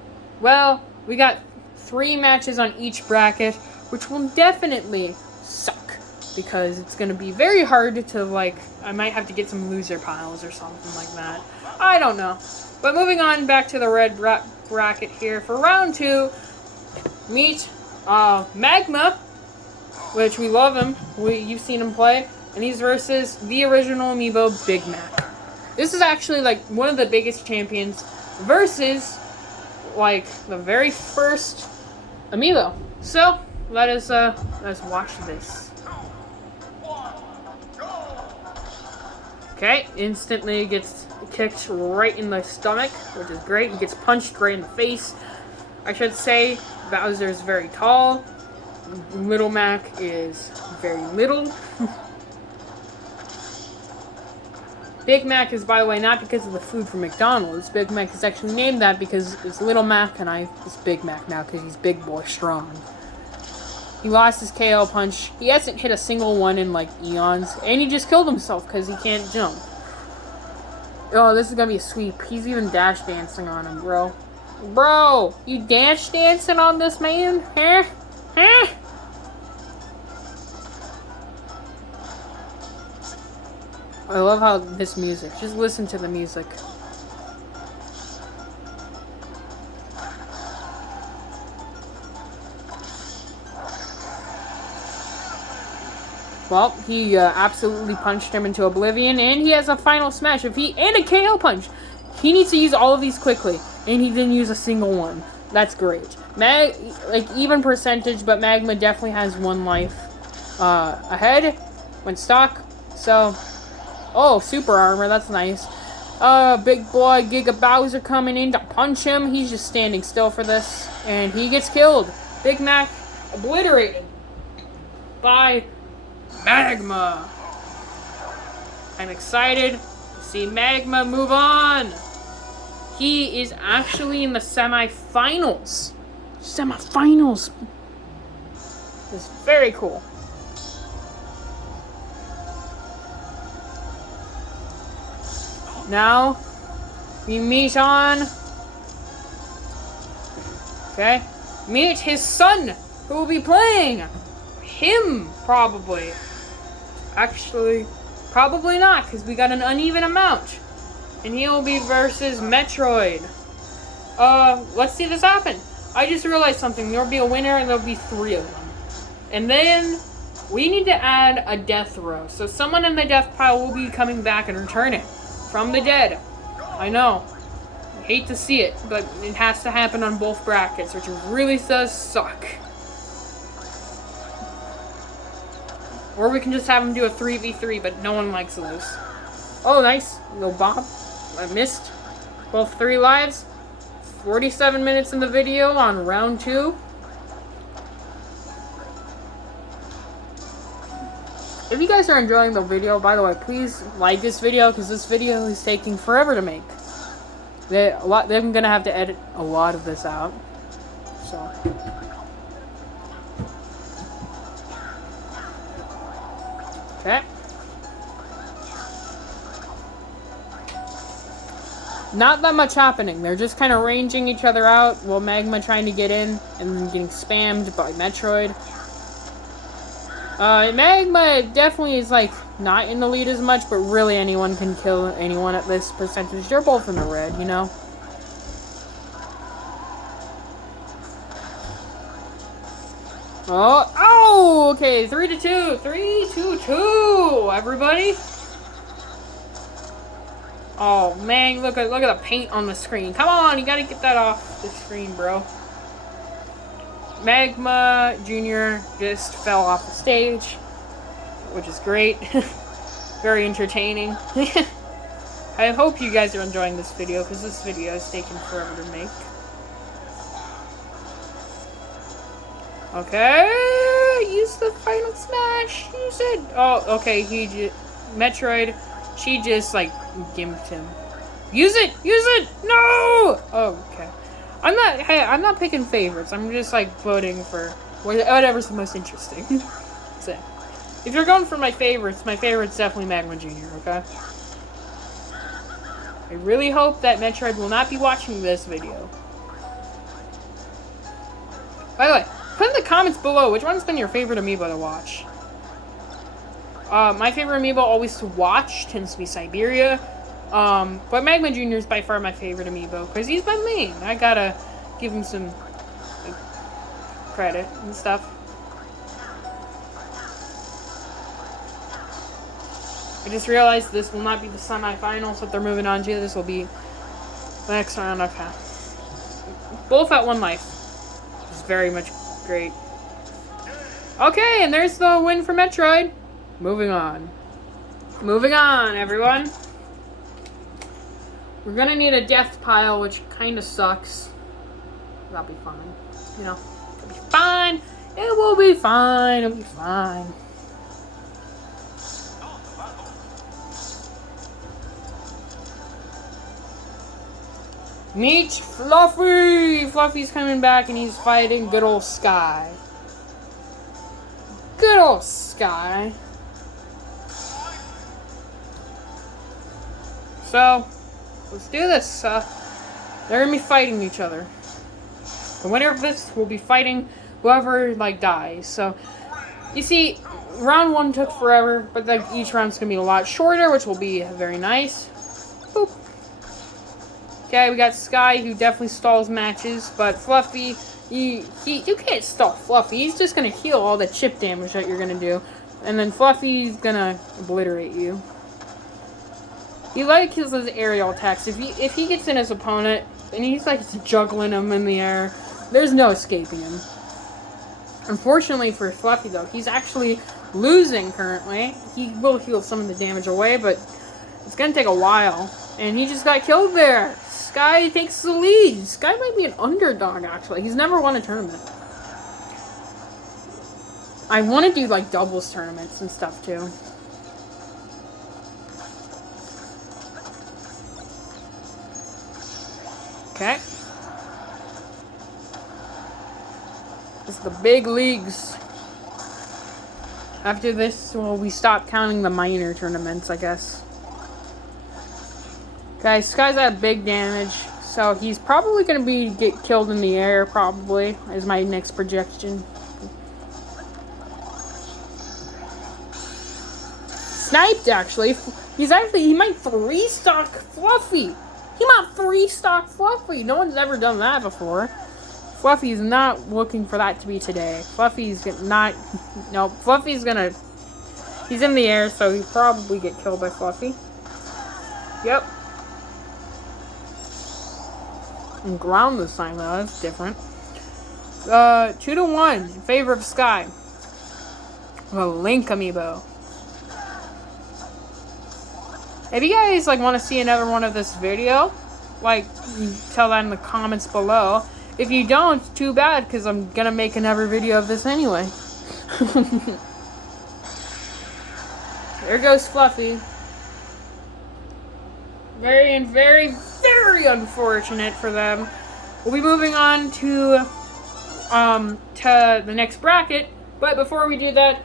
well, we got 3 matches on each bracket, which will definitely suck, because it's going to be very hard to, like, I might have to get some loser piles or something like that. I don't know. But moving on back to the red bracket here for round 2, meet Magma, which we love him. You've seen him play, and he's versus the original amiibo, Big Mac. This is actually, like, one of the biggest champions versus, like, the very first amiibo. So, let's watch this. Okay, instantly gets kicked right in the stomach, which is great. He gets punched right in the face, I should say. Bowser is very tall. Little Mac is very little. Big Mac is, by the way, not because of the food from McDonald's. Big Mac is actually named that because it's Little Mac and it's Big Mac now because he's big boy strong. He lost his KO punch. He hasn't hit a single one in like eons. And he just killed himself because he can't jump. Oh, this is gonna be a sweep. He's even dash dancing on him, bro. Bro, you dash dancing on this man? Huh? Huh? I love how this music. Just listen to the music. Well, he absolutely punched him into oblivion, and he has a final smash. And a KO punch. He needs to use all of these quickly, and he didn't use a single one. That's great. Like even percentage, but Magma definitely has one life ahead when stock. So. Oh, super armor, that's nice. Big boy Giga Bowser coming in to punch him. He's just standing still for this. And he gets killed. Big Mac obliterated by Magma. I'm excited to see Magma move on. He is actually in the semifinals. Semifinals. It's very cool. Now, we meet on... Okay. Meet his son, who will be playing him, probably. Actually, probably not, because we got an uneven amount. And he will be versus Metroid. Let's see this happen. I just realized something. There will be a winner, and there will be 3 of them. And then, we need to add a death row. So someone in the death pile will be coming back and returning. From the dead. I know. I hate to see it, but it has to happen on both brackets, which really does suck. Or we can just have them do a 3v3, but no one likes those. Oh, nice. No Bob. I missed both 3 lives. 47 minutes in the video on round 2. If you guys are enjoying the video, by the way, please like this video because this video is taking forever to make. They're gonna have to edit a lot of this out. So. Okay. Not that much happening. They're just kind of ranging each other out while Magma trying to get in and then getting spammed by Metroid. Magma definitely is, like, not in the lead as much, but really anyone can kill anyone at this percentage. They're both in the red, you know? Oh, okay, 3-2. 3-2, everybody. Oh, man, look at the paint on the screen. Come on, you gotta get that off the screen, bro. Magma Jr. just fell off the stage, which is great. Very entertaining. I hope you guys are enjoying this video, because this video is taking forever to make. Okay, use the final smash. Use it. Oh, okay, Metroid, she just, like, gimped him. Use it! Use it! No! Oh, okay. I'm not picking favorites. I'm just, like, voting for whatever's the most interesting. So, if you're going for my favorite's definitely Magma Jr., okay? I really hope that Metroid will not be watching this video. By the way, put in the comments below which one's been your favorite amiibo to watch. My favorite amiibo always to watch tends to be Siberia. But Magma Jr. is by far my favorite amiibo, because he's my main. I gotta give him some credit and stuff. I just realized this will not be the semifinals that they're moving on to. This will be the next round. Okay. Both at 1 life. Which is very much great. Okay, and there's the win for Metroid. Moving on. Moving on, everyone. We're gonna need a death pile, which kinda sucks. That'll be fine, you know. fine. It will be fine. It'll be fine. Meet Fluffy! Fluffy's coming back and he's fighting good old Sky. Good old Sky. So, let's do this. They're gonna be fighting each other. The winner of this will be fighting whoever, like, dies. So, you see, round 1 took forever, but like each round's gonna be a lot shorter, which will be very nice. Boop. Okay, we got Sky, who definitely stalls matches, but Fluffy, you can't stall Fluffy. He's just gonna heal all the chip damage that you're gonna do, and then Fluffy's gonna obliterate you. He like his aerial attacks. If he gets in his opponent and he's like juggling him in the air, there's no escaping him. Unfortunately for Fluffy though, he's actually losing currently. He will heal some of the damage away, but it's gonna take a while. And he just got killed there. Sky takes the lead. Sky might be an underdog actually. He's never won a tournament. I want to do like doubles tournaments and stuff too. Okay. This is the big leagues. After this, well, we stop counting the minor tournaments, I guess. Okay, Sky's at big damage, so he's probably going to get killed in the air, probably, is my next projection. Sniped, actually. He might 3-stock Fluffy. He might 3-stock Fluffy. No one's ever done that before. Fluffy's not looking for that to be today. Fluffy's not... No, Fluffy's gonna... He's in the air, so he'll probably get killed by Fluffy. Yep. And ground this time, though. That's different. 2-1 in favor of Sky. A Link amiibo. If you guys like want to see another one of this video, like, tell that in the comments below. If you don't, too bad, because I'm gonna make another video of this anyway. There goes Fluffy. Very, very unfortunate for them. We'll be moving on to the next bracket, but before we do that,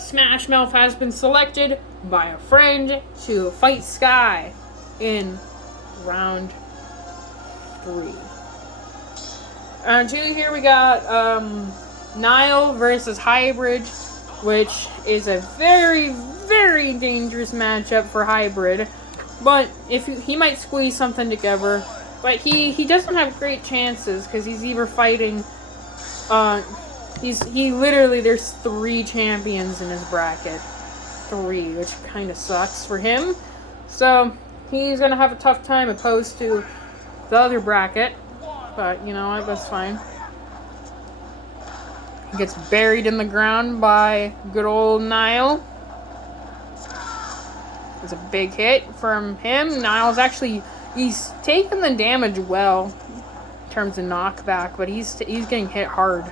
Smash Mouth has been selected by a friend to fight Sky in round 3. Here we got Nile versus Hybrid, which is a very, very dangerous matchup for Hybrid. But if he might squeeze something together, but he doesn't have great chances because he's either fighting. He literally, there's 3 champions in his bracket. 3, which kind of sucks for him. So he's gonna have a tough time opposed to the other bracket. But you know what, that's fine. He gets buried in the ground by good old Nile. It's a big hit from him. Nile's actually, he's taking the damage well in terms of knockback, but he's getting hit hard.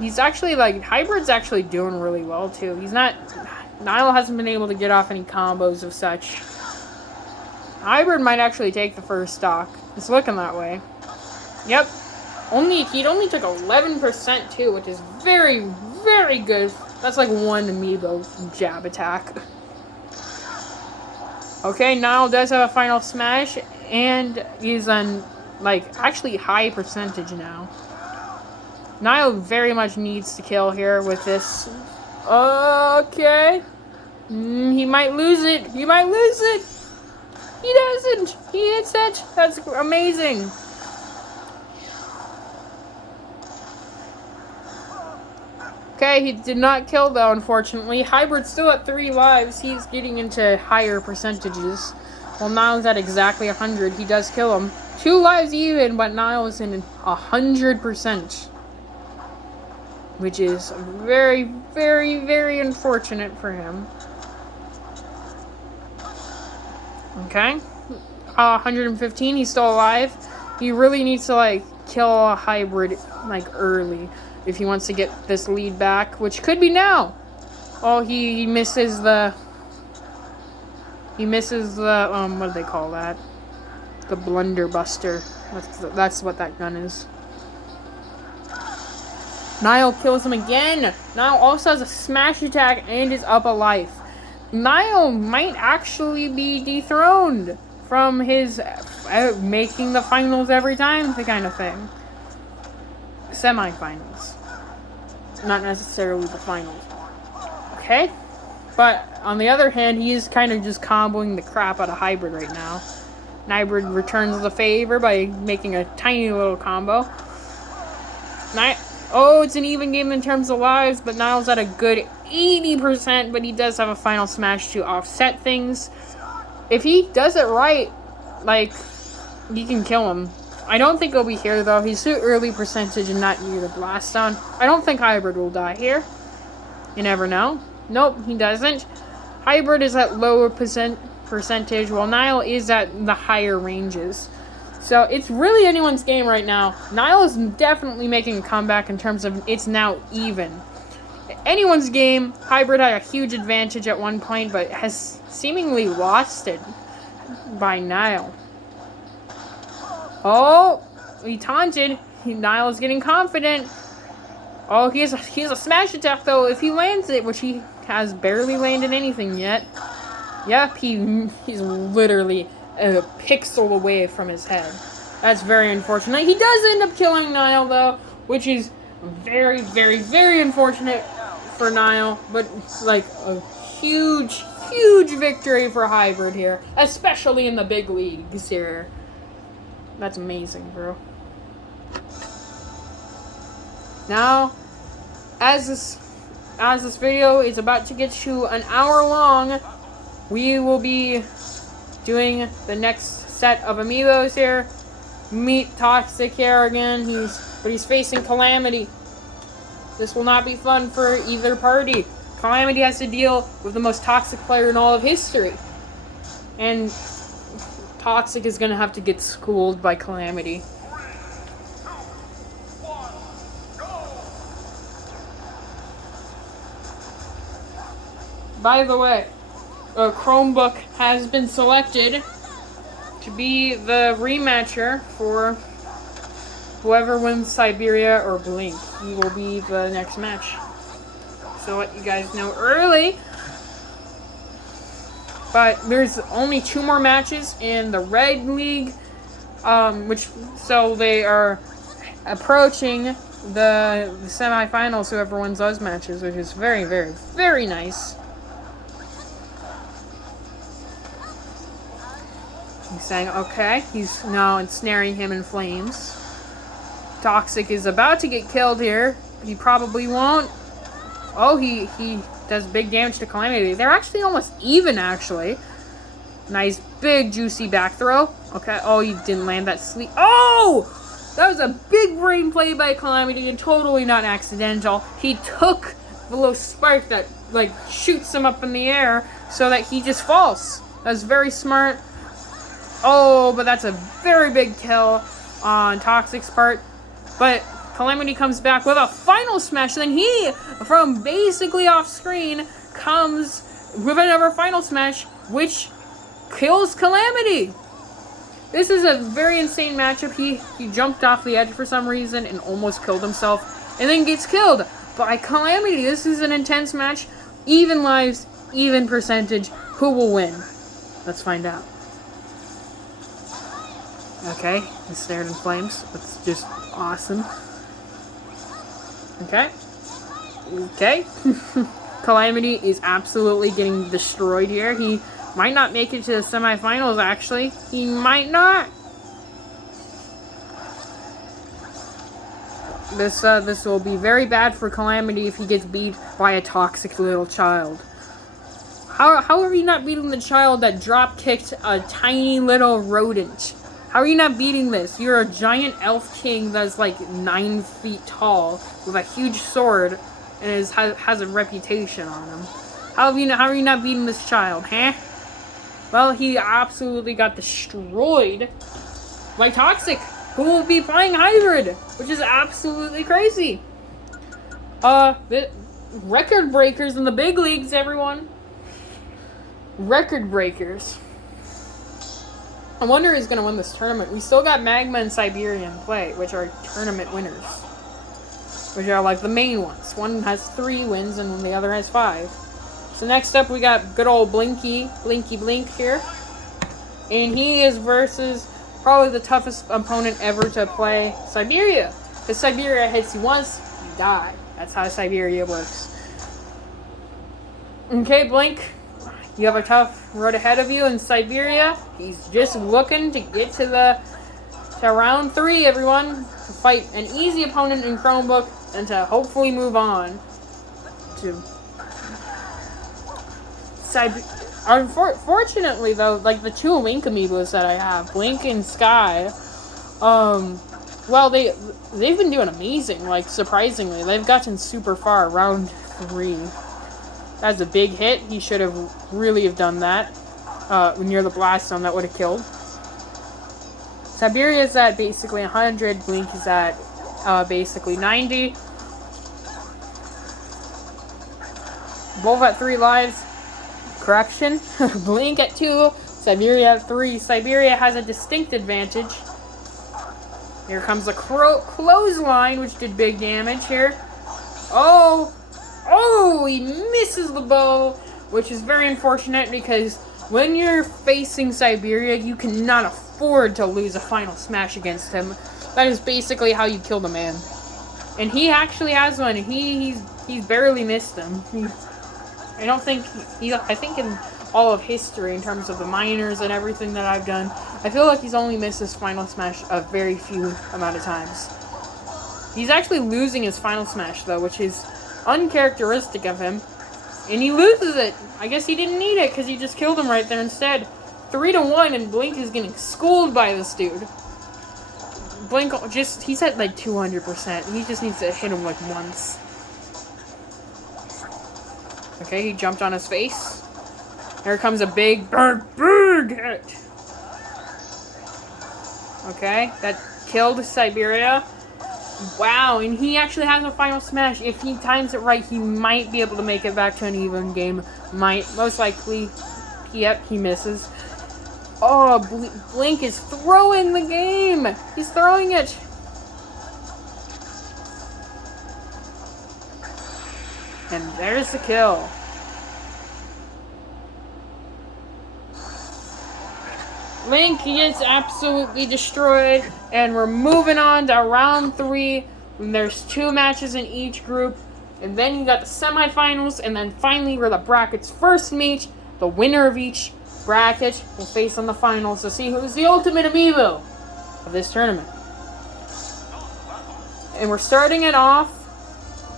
He's actually, like, Hybrid's actually doing really well too. He's not, Nile hasn't been able to get off any combos of such. Hybrid might actually take the first stock. It's looking that way. Yep. He only took 11% too, which is very, very good. That's like 1 amiibo jab attack. Okay, Nile does have a final smash, and he's on, like, actually high percentage now. Nile very much needs to kill here with this. Okay. He might lose it. He might lose it. He doesn't. He hits it. That's amazing. Okay, he did not kill though, unfortunately. Hybrid's still at 3 lives. He's getting into higher percentages. Well, Nile's at exactly 100. He does kill him. 2 lives even, but Nile is in 100%. Which is very, very, very unfortunate for him. Okay. 115, he's still alive. He really needs to, like, kill a hybrid like early if he wants to get this lead back, which could be now. Oh, he misses the what do they call that? The blunderbuster. That's what that gun is. Niall kills him again. Niall also has a smash attack and is up a life. Niall might actually be dethroned from his making the finals every time the kind of thing. Semi-finals. Not necessarily the finals. Okay? But on the other hand, he is kind of just comboing the crap out of Hybrid right now. Hybrid returns the favor by making a tiny little combo. Oh, it's an even game in terms of lives, but Niall's at a good 80%, but he does have a final smash to offset things. If he does it right, like, he can kill him. I don't think he'll be here, though. He's too early percentage and not near the blast zone. I don't think Hybrid will die here. You never know. Nope, he doesn't. Hybrid is at lower percentage, while Niall is at the higher ranges. So it's really anyone's game right now. Niall is definitely making a comeback in terms of it's now even. Anyone's game. Hybrid had a huge advantage at one point, but has seemingly lost it by Niall. Oh, he taunted. Niall is getting confident. Oh, he has a smash attack, though. If he lands it, which he has barely landed anything yet. Yep, he's literally a pixel away from his head. That's very unfortunate. He does end up killing Niall, though, which is very, very, very unfortunate for Niall. But, like, a huge, huge victory for Hybrid here, especially in the big leagues here. That's amazing, bro. Now, as this video is about to get to an hour long, we will be doing the next set of amiibos here. Meet Toxic here again. He's facing Calamity. This will not be fun for either party. Calamity has to deal with the most toxic player in all of history. And Toxic is gonna have to get schooled by Calamity. By the way, a Chromebook has been selected to be the rematcher for whoever wins Siberia or Blink. He will be the next match. So let you guys know early. But there's only 2 more matches in the Red League, so they are approaching the semifinals. Whoever wins those matches, which is very, very, very nice. He's saying, okay, he's now ensnaring him in flames. Toxic is about to get killed here. He probably won't. Oh, he does big damage to Calamity. They're actually almost even, actually. Nice, big, juicy back throw. Okay, oh, he didn't land that sleep. Oh! That was a big brain play by Calamity and totally not accidental. He took the little spark that, like, shoots him up in the air so that he just falls. That's very smart. Oh, but that's a very big kill on Toxic's part. But Calamity comes back with a final smash. Then he, from basically off screen, comes with another final smash, which kills Calamity. This is a very insane matchup. He jumped off the edge for some reason and almost killed himself, and then gets killed by Calamity. This is an intense match. Even lives, even percentage. Who will win? Let's find out. Okay, he's snared in flames. That's just awesome. Okay. Okay. Calamity is absolutely getting destroyed here. He might not make it to the semifinals, actually. He might not. This will be very bad for Calamity if he gets beat by a toxic little child. How are you not beating the child that drop-kicked a tiny little rodent? How are you not beating this? You're a giant elf king that's like 9 feet tall with a huge sword and has a reputation on him. How are you not beating this child, huh? Well, he absolutely got destroyed by Toxic, who will be playing Hybrid, which is absolutely crazy. The record breakers in the big leagues, everyone. Record breakers. I wonder who's going to win this tournament. We still got Magma and Siberia in play, which are tournament winners. Which are like the main ones. One has 3 wins and the other has 5. So next up we got good old Blinky Blink here. And he is versus probably the toughest opponent ever to play Siberia. Because Siberia hits you once, you die. That's how Siberia works. Okay, Blink. You have a tough road ahead of you in Siberia. He's just looking to get to round 3, everyone. To fight an easy opponent in Chromebook and to hopefully move on to Siberia. Unfortunately, though, like the 2 Link amiibos that I have, Blink and Sky, well, they've been doing amazing. Like, surprisingly, they've gotten super far. Round 3. That's a big hit. He should have really have done that. Near the blast zone, that would have killed. Siberia's at basically 100. Blink is at basically 90. Both at 3 lives. Correction. Blink at 2. Siberia at 3. Siberia has a distinct advantage. Here comes the clothesline, which did big damage here. Oh, he misses the bow, which is very unfortunate because when you're facing Siberia, you cannot afford to lose a final smash against him. That is basically how you kill the man. And he actually has one. He's barely missed him. I think in all of history, in terms of the minors and everything that I've done, I feel like he's only missed his final smash a very few amount of times. He's actually losing his final smash, though, which is uncharacteristic of him. And he loses it. I guess he didn't need it, because he just killed him right there instead. 3-1, and Blink is getting schooled by this dude. Blink he's at like 200%. He just needs to hit him like once. Okay, he jumped on his face. Here comes a big hit. Okay, that killed Siberia. Wow, and he actually has a final smash. If he times it right, he might be able to make it back to an even game. Most likely. Yep, he misses. Oh, Blink is throwing the game. He's throwing it. And there's the kill. Link gets absolutely destroyed, and we're moving on to round 3. And there's 2 matches in each group, and then you got the semifinals, and then finally where the brackets first meet. The winner of each bracket will face on the finals to see who's the ultimate amiibo of this tournament. And we're starting it off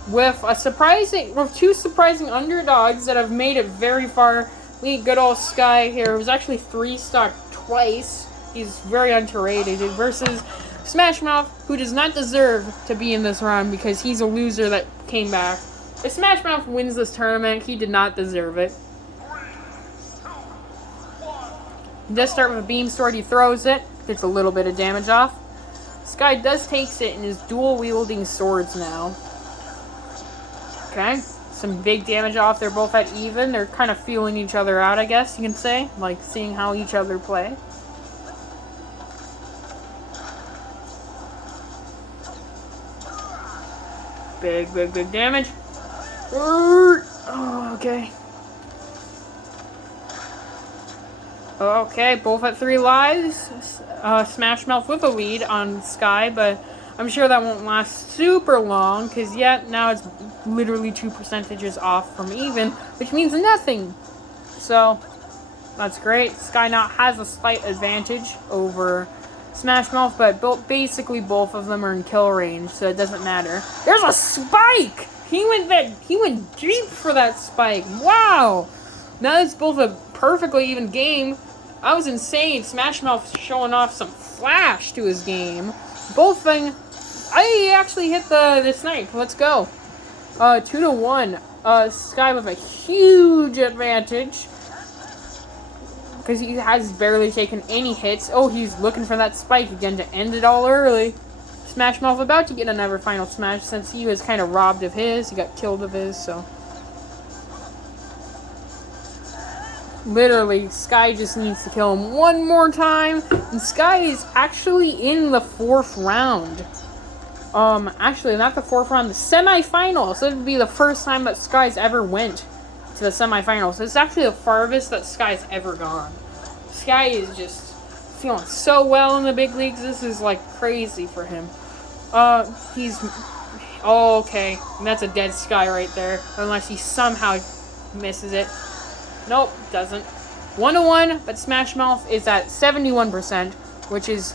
with 2 surprising underdogs that have made it very far. We good old Sky here, who's actually 3-star twice. He's very underrated versus Smash Mouth, who does not deserve to be in this round because he's a loser that came back. If Smash Mouth wins this tournament, he did not deserve it. He does start with a beam sword. He throws it, gets a little bit of damage off. Sky does takes it and is dual wielding swords now. Okay, some big damage off. They're both at even. They're kind of feeling each other out, I guess you can say. Like, seeing how each other play. Big damage. Oh, okay. Okay, both at 3 lives. Smash Mouth with a lead on Sky, but I'm sure that won't last super long, because now it's literally 2 percentages off from even, which means nothing. So, that's great. Sky now has a slight advantage over Smash Mouth, but basically both of them are in kill range, so it doesn't matter. There's a spike! He went deep for that spike. Wow! Now it's both a perfectly even game. I was insane. Smash Mouth showing off some flash to his game. Both thing. I actually hit the snipe. Let's go. 2-1. Sky with a huge advantage. because he has barely taken any hits. Oh, he's looking for that spike again to end it all early. Smash Mouth about to get another final smash since he was kind of robbed of his. He got killed of his, so. Literally, Sky just needs to kill him one more time. And Sky is actually in the 4th round. Actually, not the 4th round, the semifinal. So it would be the first time that Sky's ever went to the semifinals. So it's actually the farthest that Sky's ever gone. Sky is just feeling so well in the big leagues. This is like crazy for him. He's... Oh, okay. And that's a dead Sky right there. Unless he somehow misses it. Nope, doesn't. 1-1, but Smash Mouth is at 71%, which is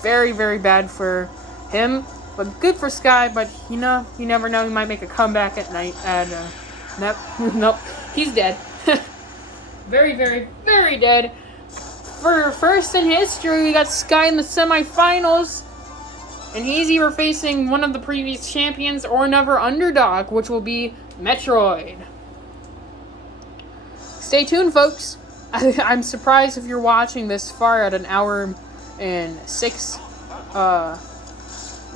very, very bad for him. But good for Sky, but you know, you never know, he might make a comeback at night. And, nope, nope, he's dead. Very, very, very dead. For first in history, we got Sky in the semifinals. And he's either facing one of the previous champions or another underdog, which will be Metroid. Stay tuned, folks. I'm surprised if you're watching this far at 1 hour and 6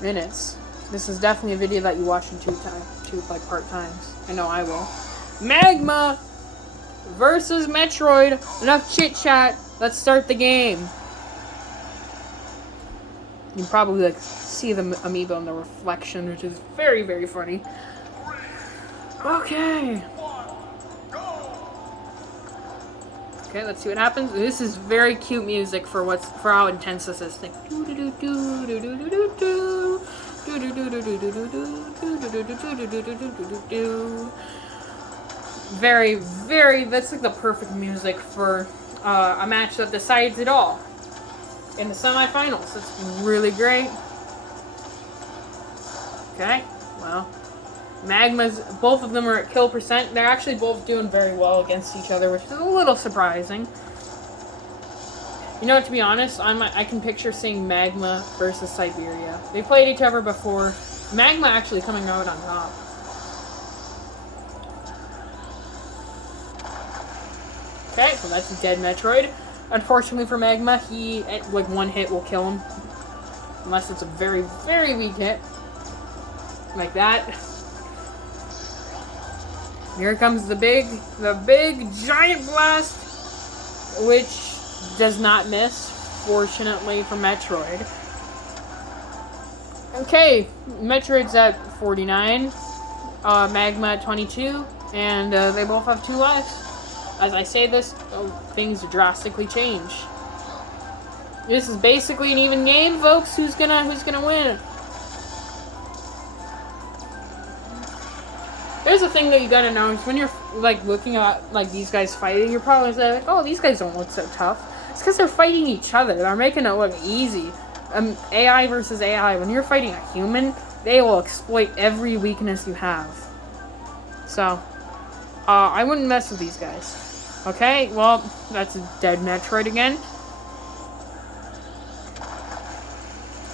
minutes. This is definitely a video that you watch in two part times. I know I will. Magma versus Metroid. Enough chit chat. Let's start the game. You can probably see the amiibo in the reflection, which is very, very funny. Okay. Okay, let's see what happens. This is very cute music for how intense this is. Very, very. That's like the perfect music for a match that decides it all in the semifinals. It's really great. Okay, well. Magma's, both of them are at kill percent. They're actually both doing very well against each other, which is a little surprising. You know, to be honest, I can picture seeing Magma versus Siberia. They played each other before. Magma actually coming out on top. Okay, so that's a dead Metroid. Unfortunately for Magma, like one hit will kill him. Unless it's a very, very weak hit. Like that. Here comes the big giant blast, which does not miss, fortunately for Metroid. Okay, Metroid's at 49, Magma at 22, and they both have 2 lives. As I say this, things drastically change. This is basically an even game, folks. Who's gonna win? There's a thing that you gotta know is when you're like looking at like these guys fighting, you're probably like, oh, these guys don't look so tough. It's because they're fighting each other. They're making it look easy. AI versus AI. When you're fighting a human, they will exploit every weakness you have. So, I wouldn't mess with these guys. Okay, well, that's a dead Metroid again.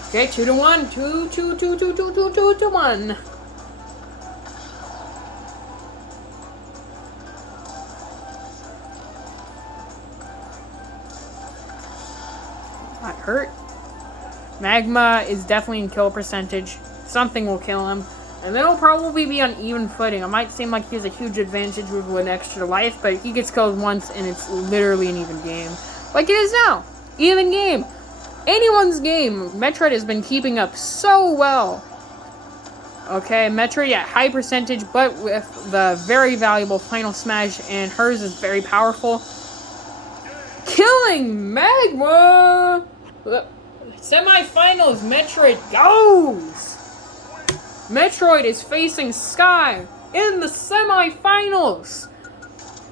Okay, 2-1. 2-1. That hurt. Magma is definitely in kill percentage. Something will kill him. And they'll probably be on even footing. It might seem like he has a huge advantage with an extra life, but he gets killed once and it's literally an even game. Like it is now. Even game. Anyone's game. Metroid has been keeping up so well. Okay, Metroid at high percentage, but with the very valuable final smash, and hers is very powerful. Killing Magma! Semifinals, Metroid goes! Metroid is facing Sky in the semifinals!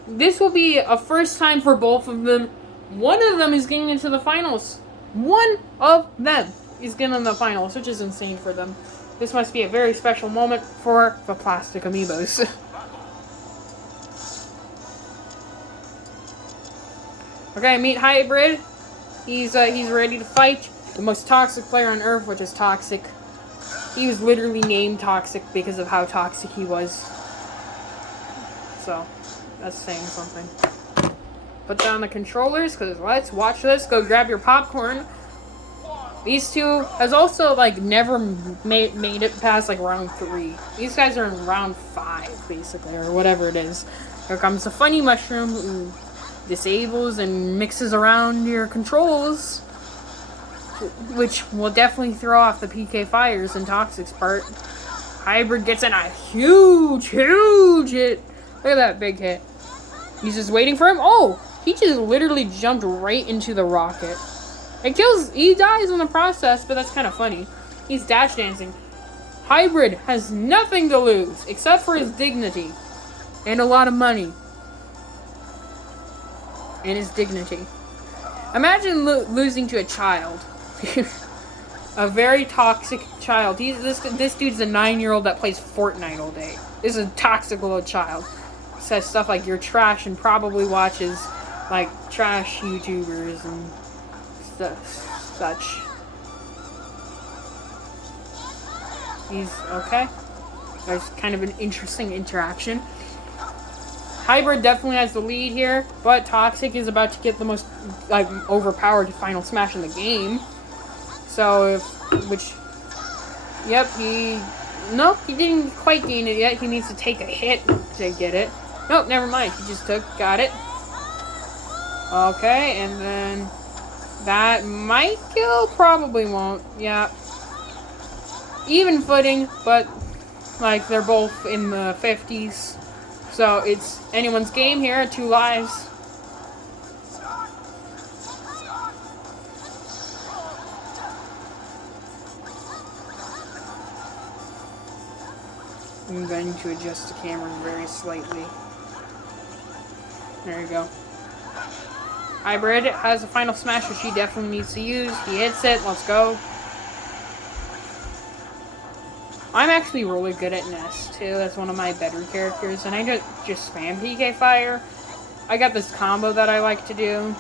This will be a first time for both of them. One of them is getting into the finals. One of them is getting in the finals, which is insane for them. This must be a very special moment for the plastic amiibos. Okay, meet Hybrid. He's ready to fight. The most toxic player on Earth, which is toxic. He was literally named Toxic because of how toxic he was. So, that's saying something. Put down the controllers, because let's watch this. Go grab your popcorn. These two has also, like, never made it past, like, round 3. These guys are in round 5, basically, or whatever it is. Here comes the funny mushroom who disables and mixes around your controls, which will definitely throw off the PK Fires and Toxic's part. Hybrid gets in a huge hit. Look at that big hit. He's just waiting for him. Oh, he just literally jumped right into the rocket. He dies in the process, but that's kind of funny. He's dash dancing. Hybrid has nothing to lose, except for his dignity. And a lot of money. And his dignity. Imagine losing to a child. A very toxic child. This dude's a 9-year-old that plays Fortnite all day. This is a toxic little child. Says stuff like you're trash and probably watches like trash YouTubers and such. He's okay. There's kind of an interesting interaction. Hybrid definitely has the lead here, but Toxic is about to get the most like overpowered final smash in the game. So nope, he didn't quite gain it yet. He needs to take a hit to get it. Nope, never mind. He just got it. Okay, and then that might kill, probably won't. Yeah. Even footing, but like they're both in the 50s. So it's anyone's game here, 2 lives. I'm going to adjust the camera very slightly. There you go. Hybrid has a final smash which he definitely needs to use. He hits it. Let's go. I'm actually really good at Ness too. That's one of my better characters. And I just spam PK Fire. I got this combo that I like to do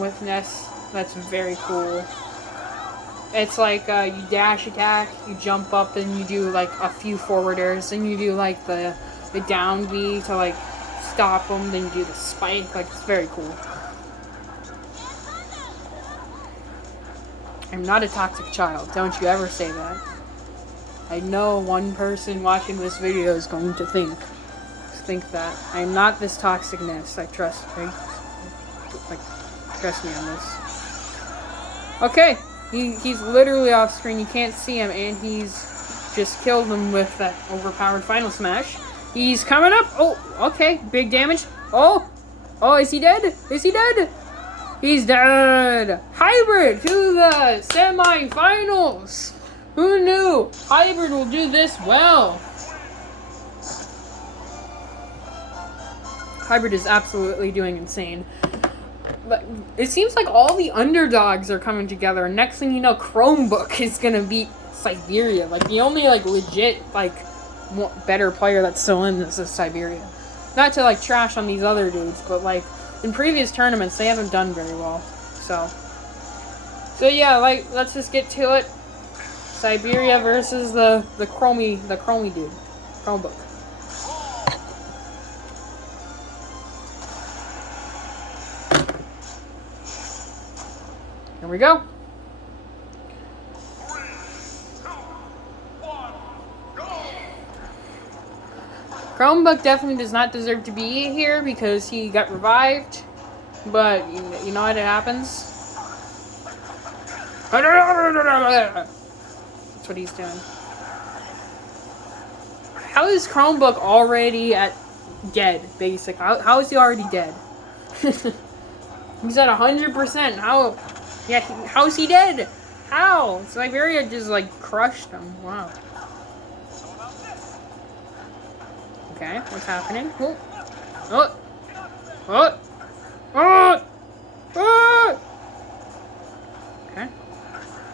with Ness. That's very cool. It's like you dash attack, you jump up, and you do like a few forward airs. Then you do like the down B to like stop them. Then you do the spike. Like, it's very cool. I'm not a toxic child. Don't you ever say that. I know one person watching this video is going to think that. I'm not this toxicness. Trust me on this. Okay. He's literally off screen. You can't see him, and he's just killed him with that overpowered final smash. He's coming up. Oh, okay. Big damage. Oh, is he dead? Is he dead? He's dead. Hybrid to the semi-finals. Who knew? Hybrid will do this well. Hybrid is absolutely doing insane. But it seems like all the underdogs are coming together. And next thing you know, Chromebook is gonna beat Siberia. Like, the only like legit like better player that's still in this is Siberia. Not to like trash on these other dudes, but like in previous tournaments they haven't done very well. So yeah, like, let's just get to it. Siberia versus the Chromie dude, Chromebook. Here we go. 3, 2, 1, go! Chromebook definitely does not deserve to be here because he got revived. But you know what, it happens. That's what he's doing. How is Chromebook already dead, basic? How is he already dead? He's at 100%. How is he dead? How? Siberia just like crushed him. Wow. Okay, what's happening? Oh. Okay.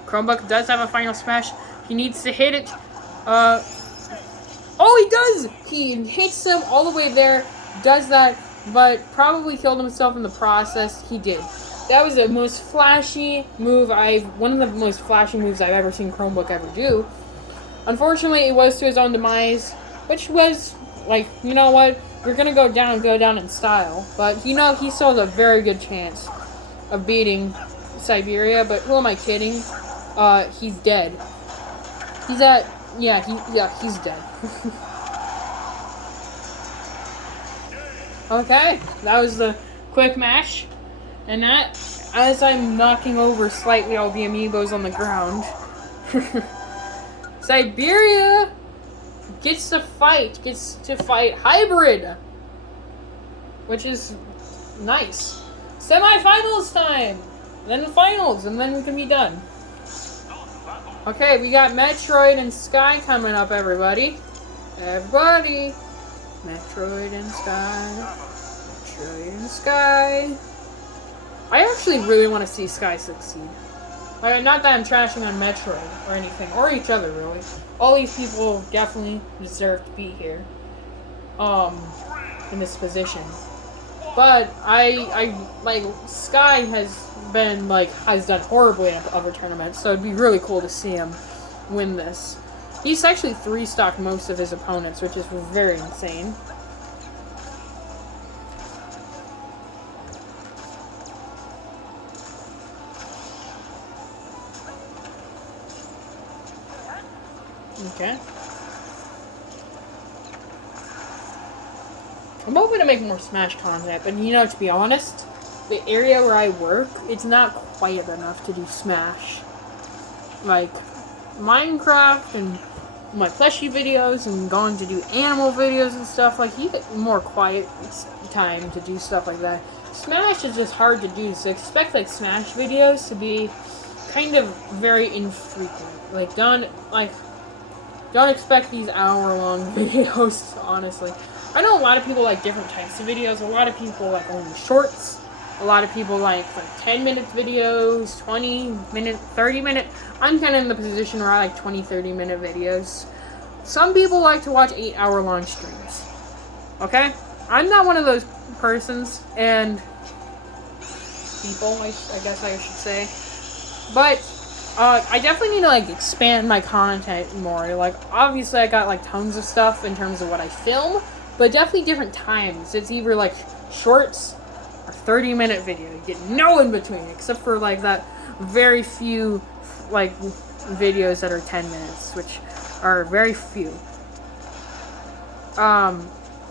Chromebook does have a final smash. He needs to hit it. Oh, he does! He hits him all the way there. Does that, but probably killed himself in the process. He did. That was the most flashy move one of the most flashy moves I've ever seen Chromebook ever do. Unfortunately, it was to his own demise, which was, like, you know what? you're gonna go down in style. But you know, he still has a very good chance of beating Siberia. But who am I kidding? He's dead. He's at, he's dead. Okay, that was the quick match. And that, as I'm knocking over slightly all the amiibos on the ground, Siberia gets to fight Hybrid, which is nice. Semi-finals time, then the finals, and then we can be done. Okay, we got Metroid and Sky coming up, everybody. Everybody. Metroid and Sky. Metroid and Sky. I actually really want to see Sky succeed. Not that I'm trashing on Metroid or anything, or each other, really. All these people definitely deserve to be here. In this position. But like, Sky has done horribly in other tournaments, so it'd be really cool to see him win this. He's actually 3-stocked most of his opponents, which is very insane. Okay. I'm hoping to make more Smash content, but you know, to be honest, the area where I work, it's not quiet enough to do Smash. Like, Minecraft and my plushie videos and going to do animal videos and stuff, like, you get more quiet time to do stuff like that. Smash is just hard to do, so expect, like, Smash videos to be kind of very infrequent. Like, don't expect these hour-long videos, honestly. I know a lot of people like different types of videos. A lot of people like only shorts. A lot of people like 10-minute videos, 20-minute, 30-minute. I'm kind of in the position where I like 20, 30-minute videos. Some people like to watch 8-hour-long streams. Okay? I'm not one of those persons, and people, I guess I should say. But I definitely need to like expand my content more. Like, obviously I got like tons of stuff in terms of what I film, but definitely different times. It's either like shorts or 30-minute video. You get no in between, except for like that very few like videos that are 10 minutes, which are very few.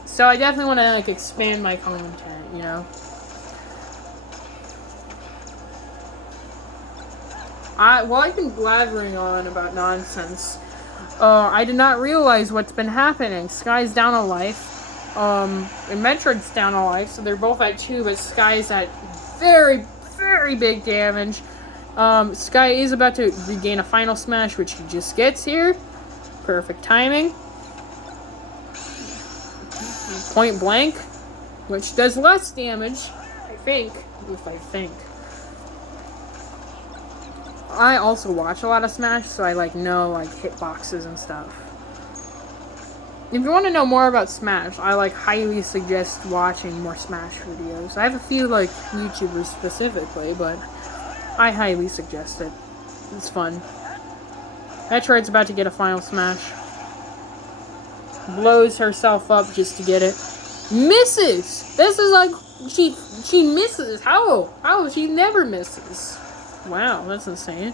So I definitely want to like expand my content, you know. I've been blathering on about nonsense. I did not realize what's been happening. Sky's down a life. And Metroid's down a life, so they're both at 2, but Sky's at very, very big damage. Sky is about to regain a final smash, which he just gets here. Perfect timing. Point blank, which does less damage, I think. I also watch a lot of Smash, so I know hitboxes and stuff. If you want to know more about Smash, I highly suggest watching more Smash videos. I have a few YouTubers specifically, but I highly suggest it. It's fun. Metroid's about to get a final smash. Blows herself up just to get it. Misses! This is she misses. How? She never misses. Wow, that's insane.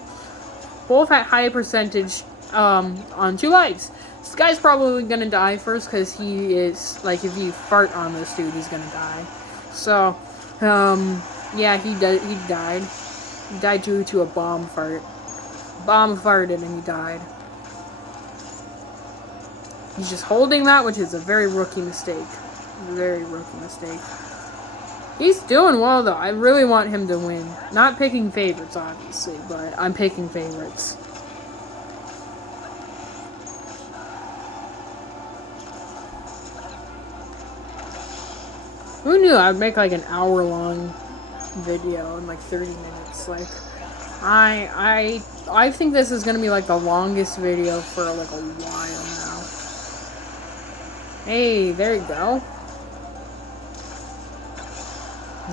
Both at high percentage on 2 lives. This guy's probably gonna die first because he is, if you fart on this dude, he's gonna die. So, yeah, he died. He died due to a bomb fart. Bomb farted and he died. He's just holding that, which is a very rookie mistake. Very rookie mistake. He's doing well, though. I really want him to win. Not picking favorites, obviously, but I'm picking favorites. Who knew I'd make an hour-long video in 30 minutes? I think this is gonna be the longest video for a while now. Hey, there you go.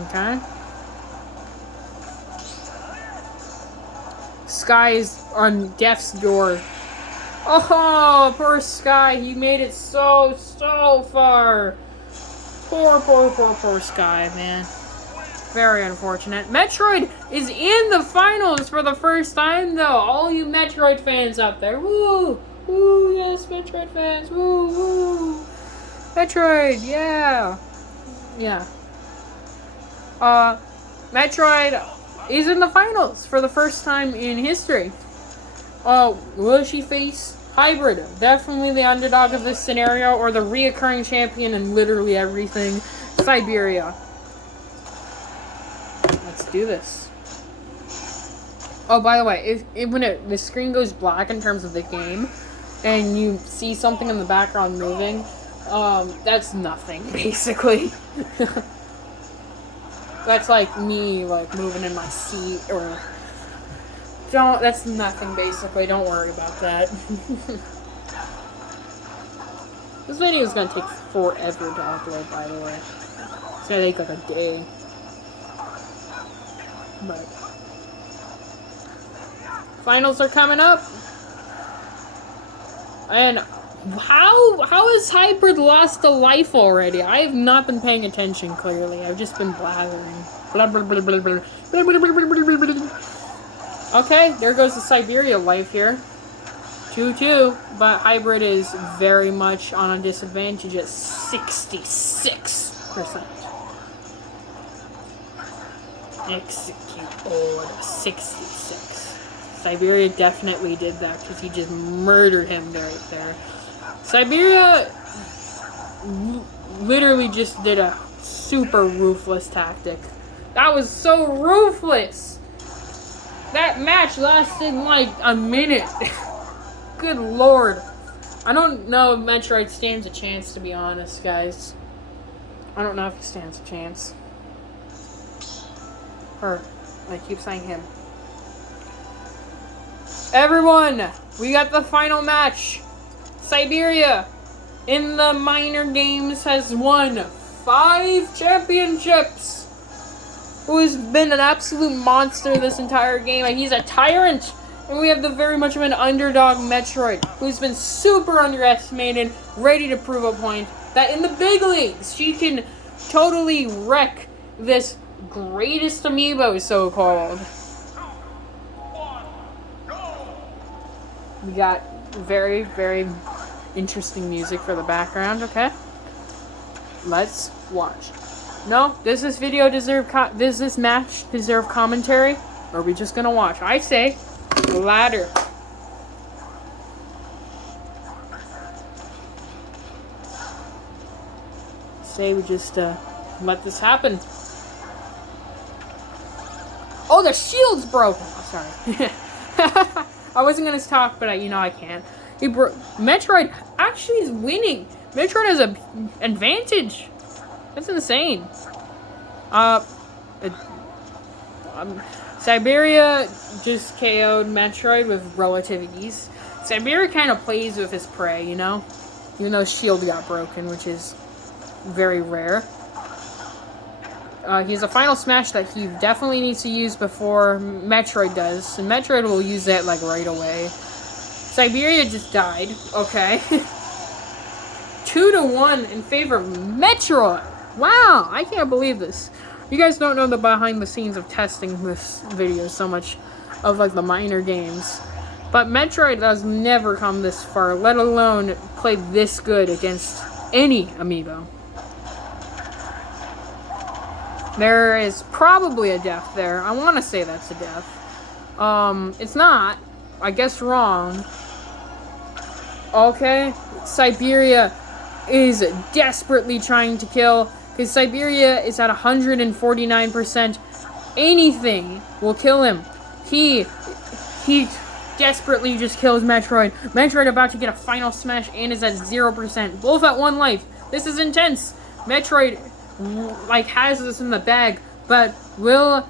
Okay. Sky is on death's door. Oh, poor Sky. He made it so far. Poor Sky, man. Very unfortunate. Metroid is in the finals for the first time, though. All you Metroid fans out there. Woo! Woo, yes, Metroid fans. Woo, woo. Metroid, yeah. Yeah. Metroid is in the finals for the first time in history. Will she face Hybrid? Definitely the underdog of this scenario, or the reoccurring champion in literally everything, Siberia. Let's do this. Oh, by the way, when the screen goes black in terms of the game, and you see something in the background moving, that's nothing, basically. That's like me, like, moving in my seat, or... that's nothing, basically. Don't worry about that. This video is gonna take forever to upload, by the way. It's gonna take like a day. But finals are coming up. And how has Hybrid lost a life already? I have not been paying attention, clearly. I've just been blathering. Blah, blah, blah, blah, blah. Blah, blah, blah, blah, blah, blah. Okay, there goes the Siberia life here. 2-2, but Hybrid is very much on a disadvantage at 66%. Execute order 66. Siberia definitely did that because he just murdered him right there. Siberia literally just did a super ruthless tactic. That was so ruthless! That match lasted like a minute. Good lord. I don't know if Metroid stands a chance, to be honest, guys. I don't know if he stands a chance. Her. I keep saying him. Everyone! We got the final match. Siberia, in the minor games, has won 5 championships. Who's been an absolute monster this entire game, and he's a tyrant. And we have the very much of an underdog Metroid, who's been super underestimated, ready to prove a point that in the big leagues, she can totally wreck this greatest amiibo, so-called. We got very, very interesting music for the background, okay? Let's watch. No, does this match deserve commentary? Or are we just gonna watch? I say, ladder. Say we just let this happen. Oh, the shield's broken. Oh, sorry. I wasn't gonna talk, but I can't. Metroid actually is winning. Metroid has an advantage. That's insane. Siberia just KO'd Metroid with relative ease. Siberia kind of plays with his prey, you know? Even though his shield got broken, which is very rare. He has a final smash that he definitely needs to use before Metroid does. And Metroid will use that, like, right away. Siberia just died. Okay. 2-1 in favor of Metroid. Wow, I can't believe this. You guys don't know the behind the scenes of testing this video so much of, like, the minor games. But Metroid has never come this far, let alone play this good against any amiibo. There is probably a death there. I want to say that's a death. It's not. I guess wrong. Okay. Siberia is desperately trying to kill. Because Siberia is at 149%. Anything will kill him. He desperately just kills Metroid. Metroid about to get a final smash and is at 0%. Both at 1 life. This is intense. Metroid, like, has this in the bag, but will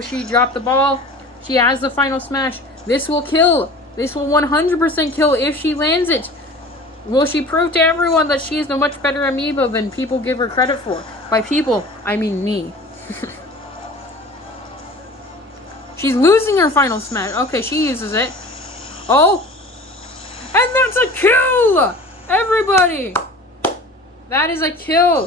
she drop the ball? She has the final smash. This will kill. This will 100% kill if she lands it. Will she prove to everyone that she is a much better amiibo than people give her credit for? By people, I mean me. She's losing her final smash. Okay, she uses it. Oh! And that's a kill! Everybody! That is a kill.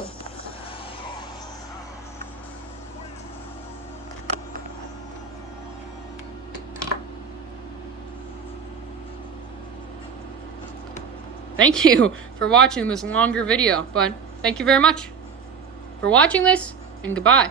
Thank you for watching this longer video, but thank you very much for watching this, and goodbye.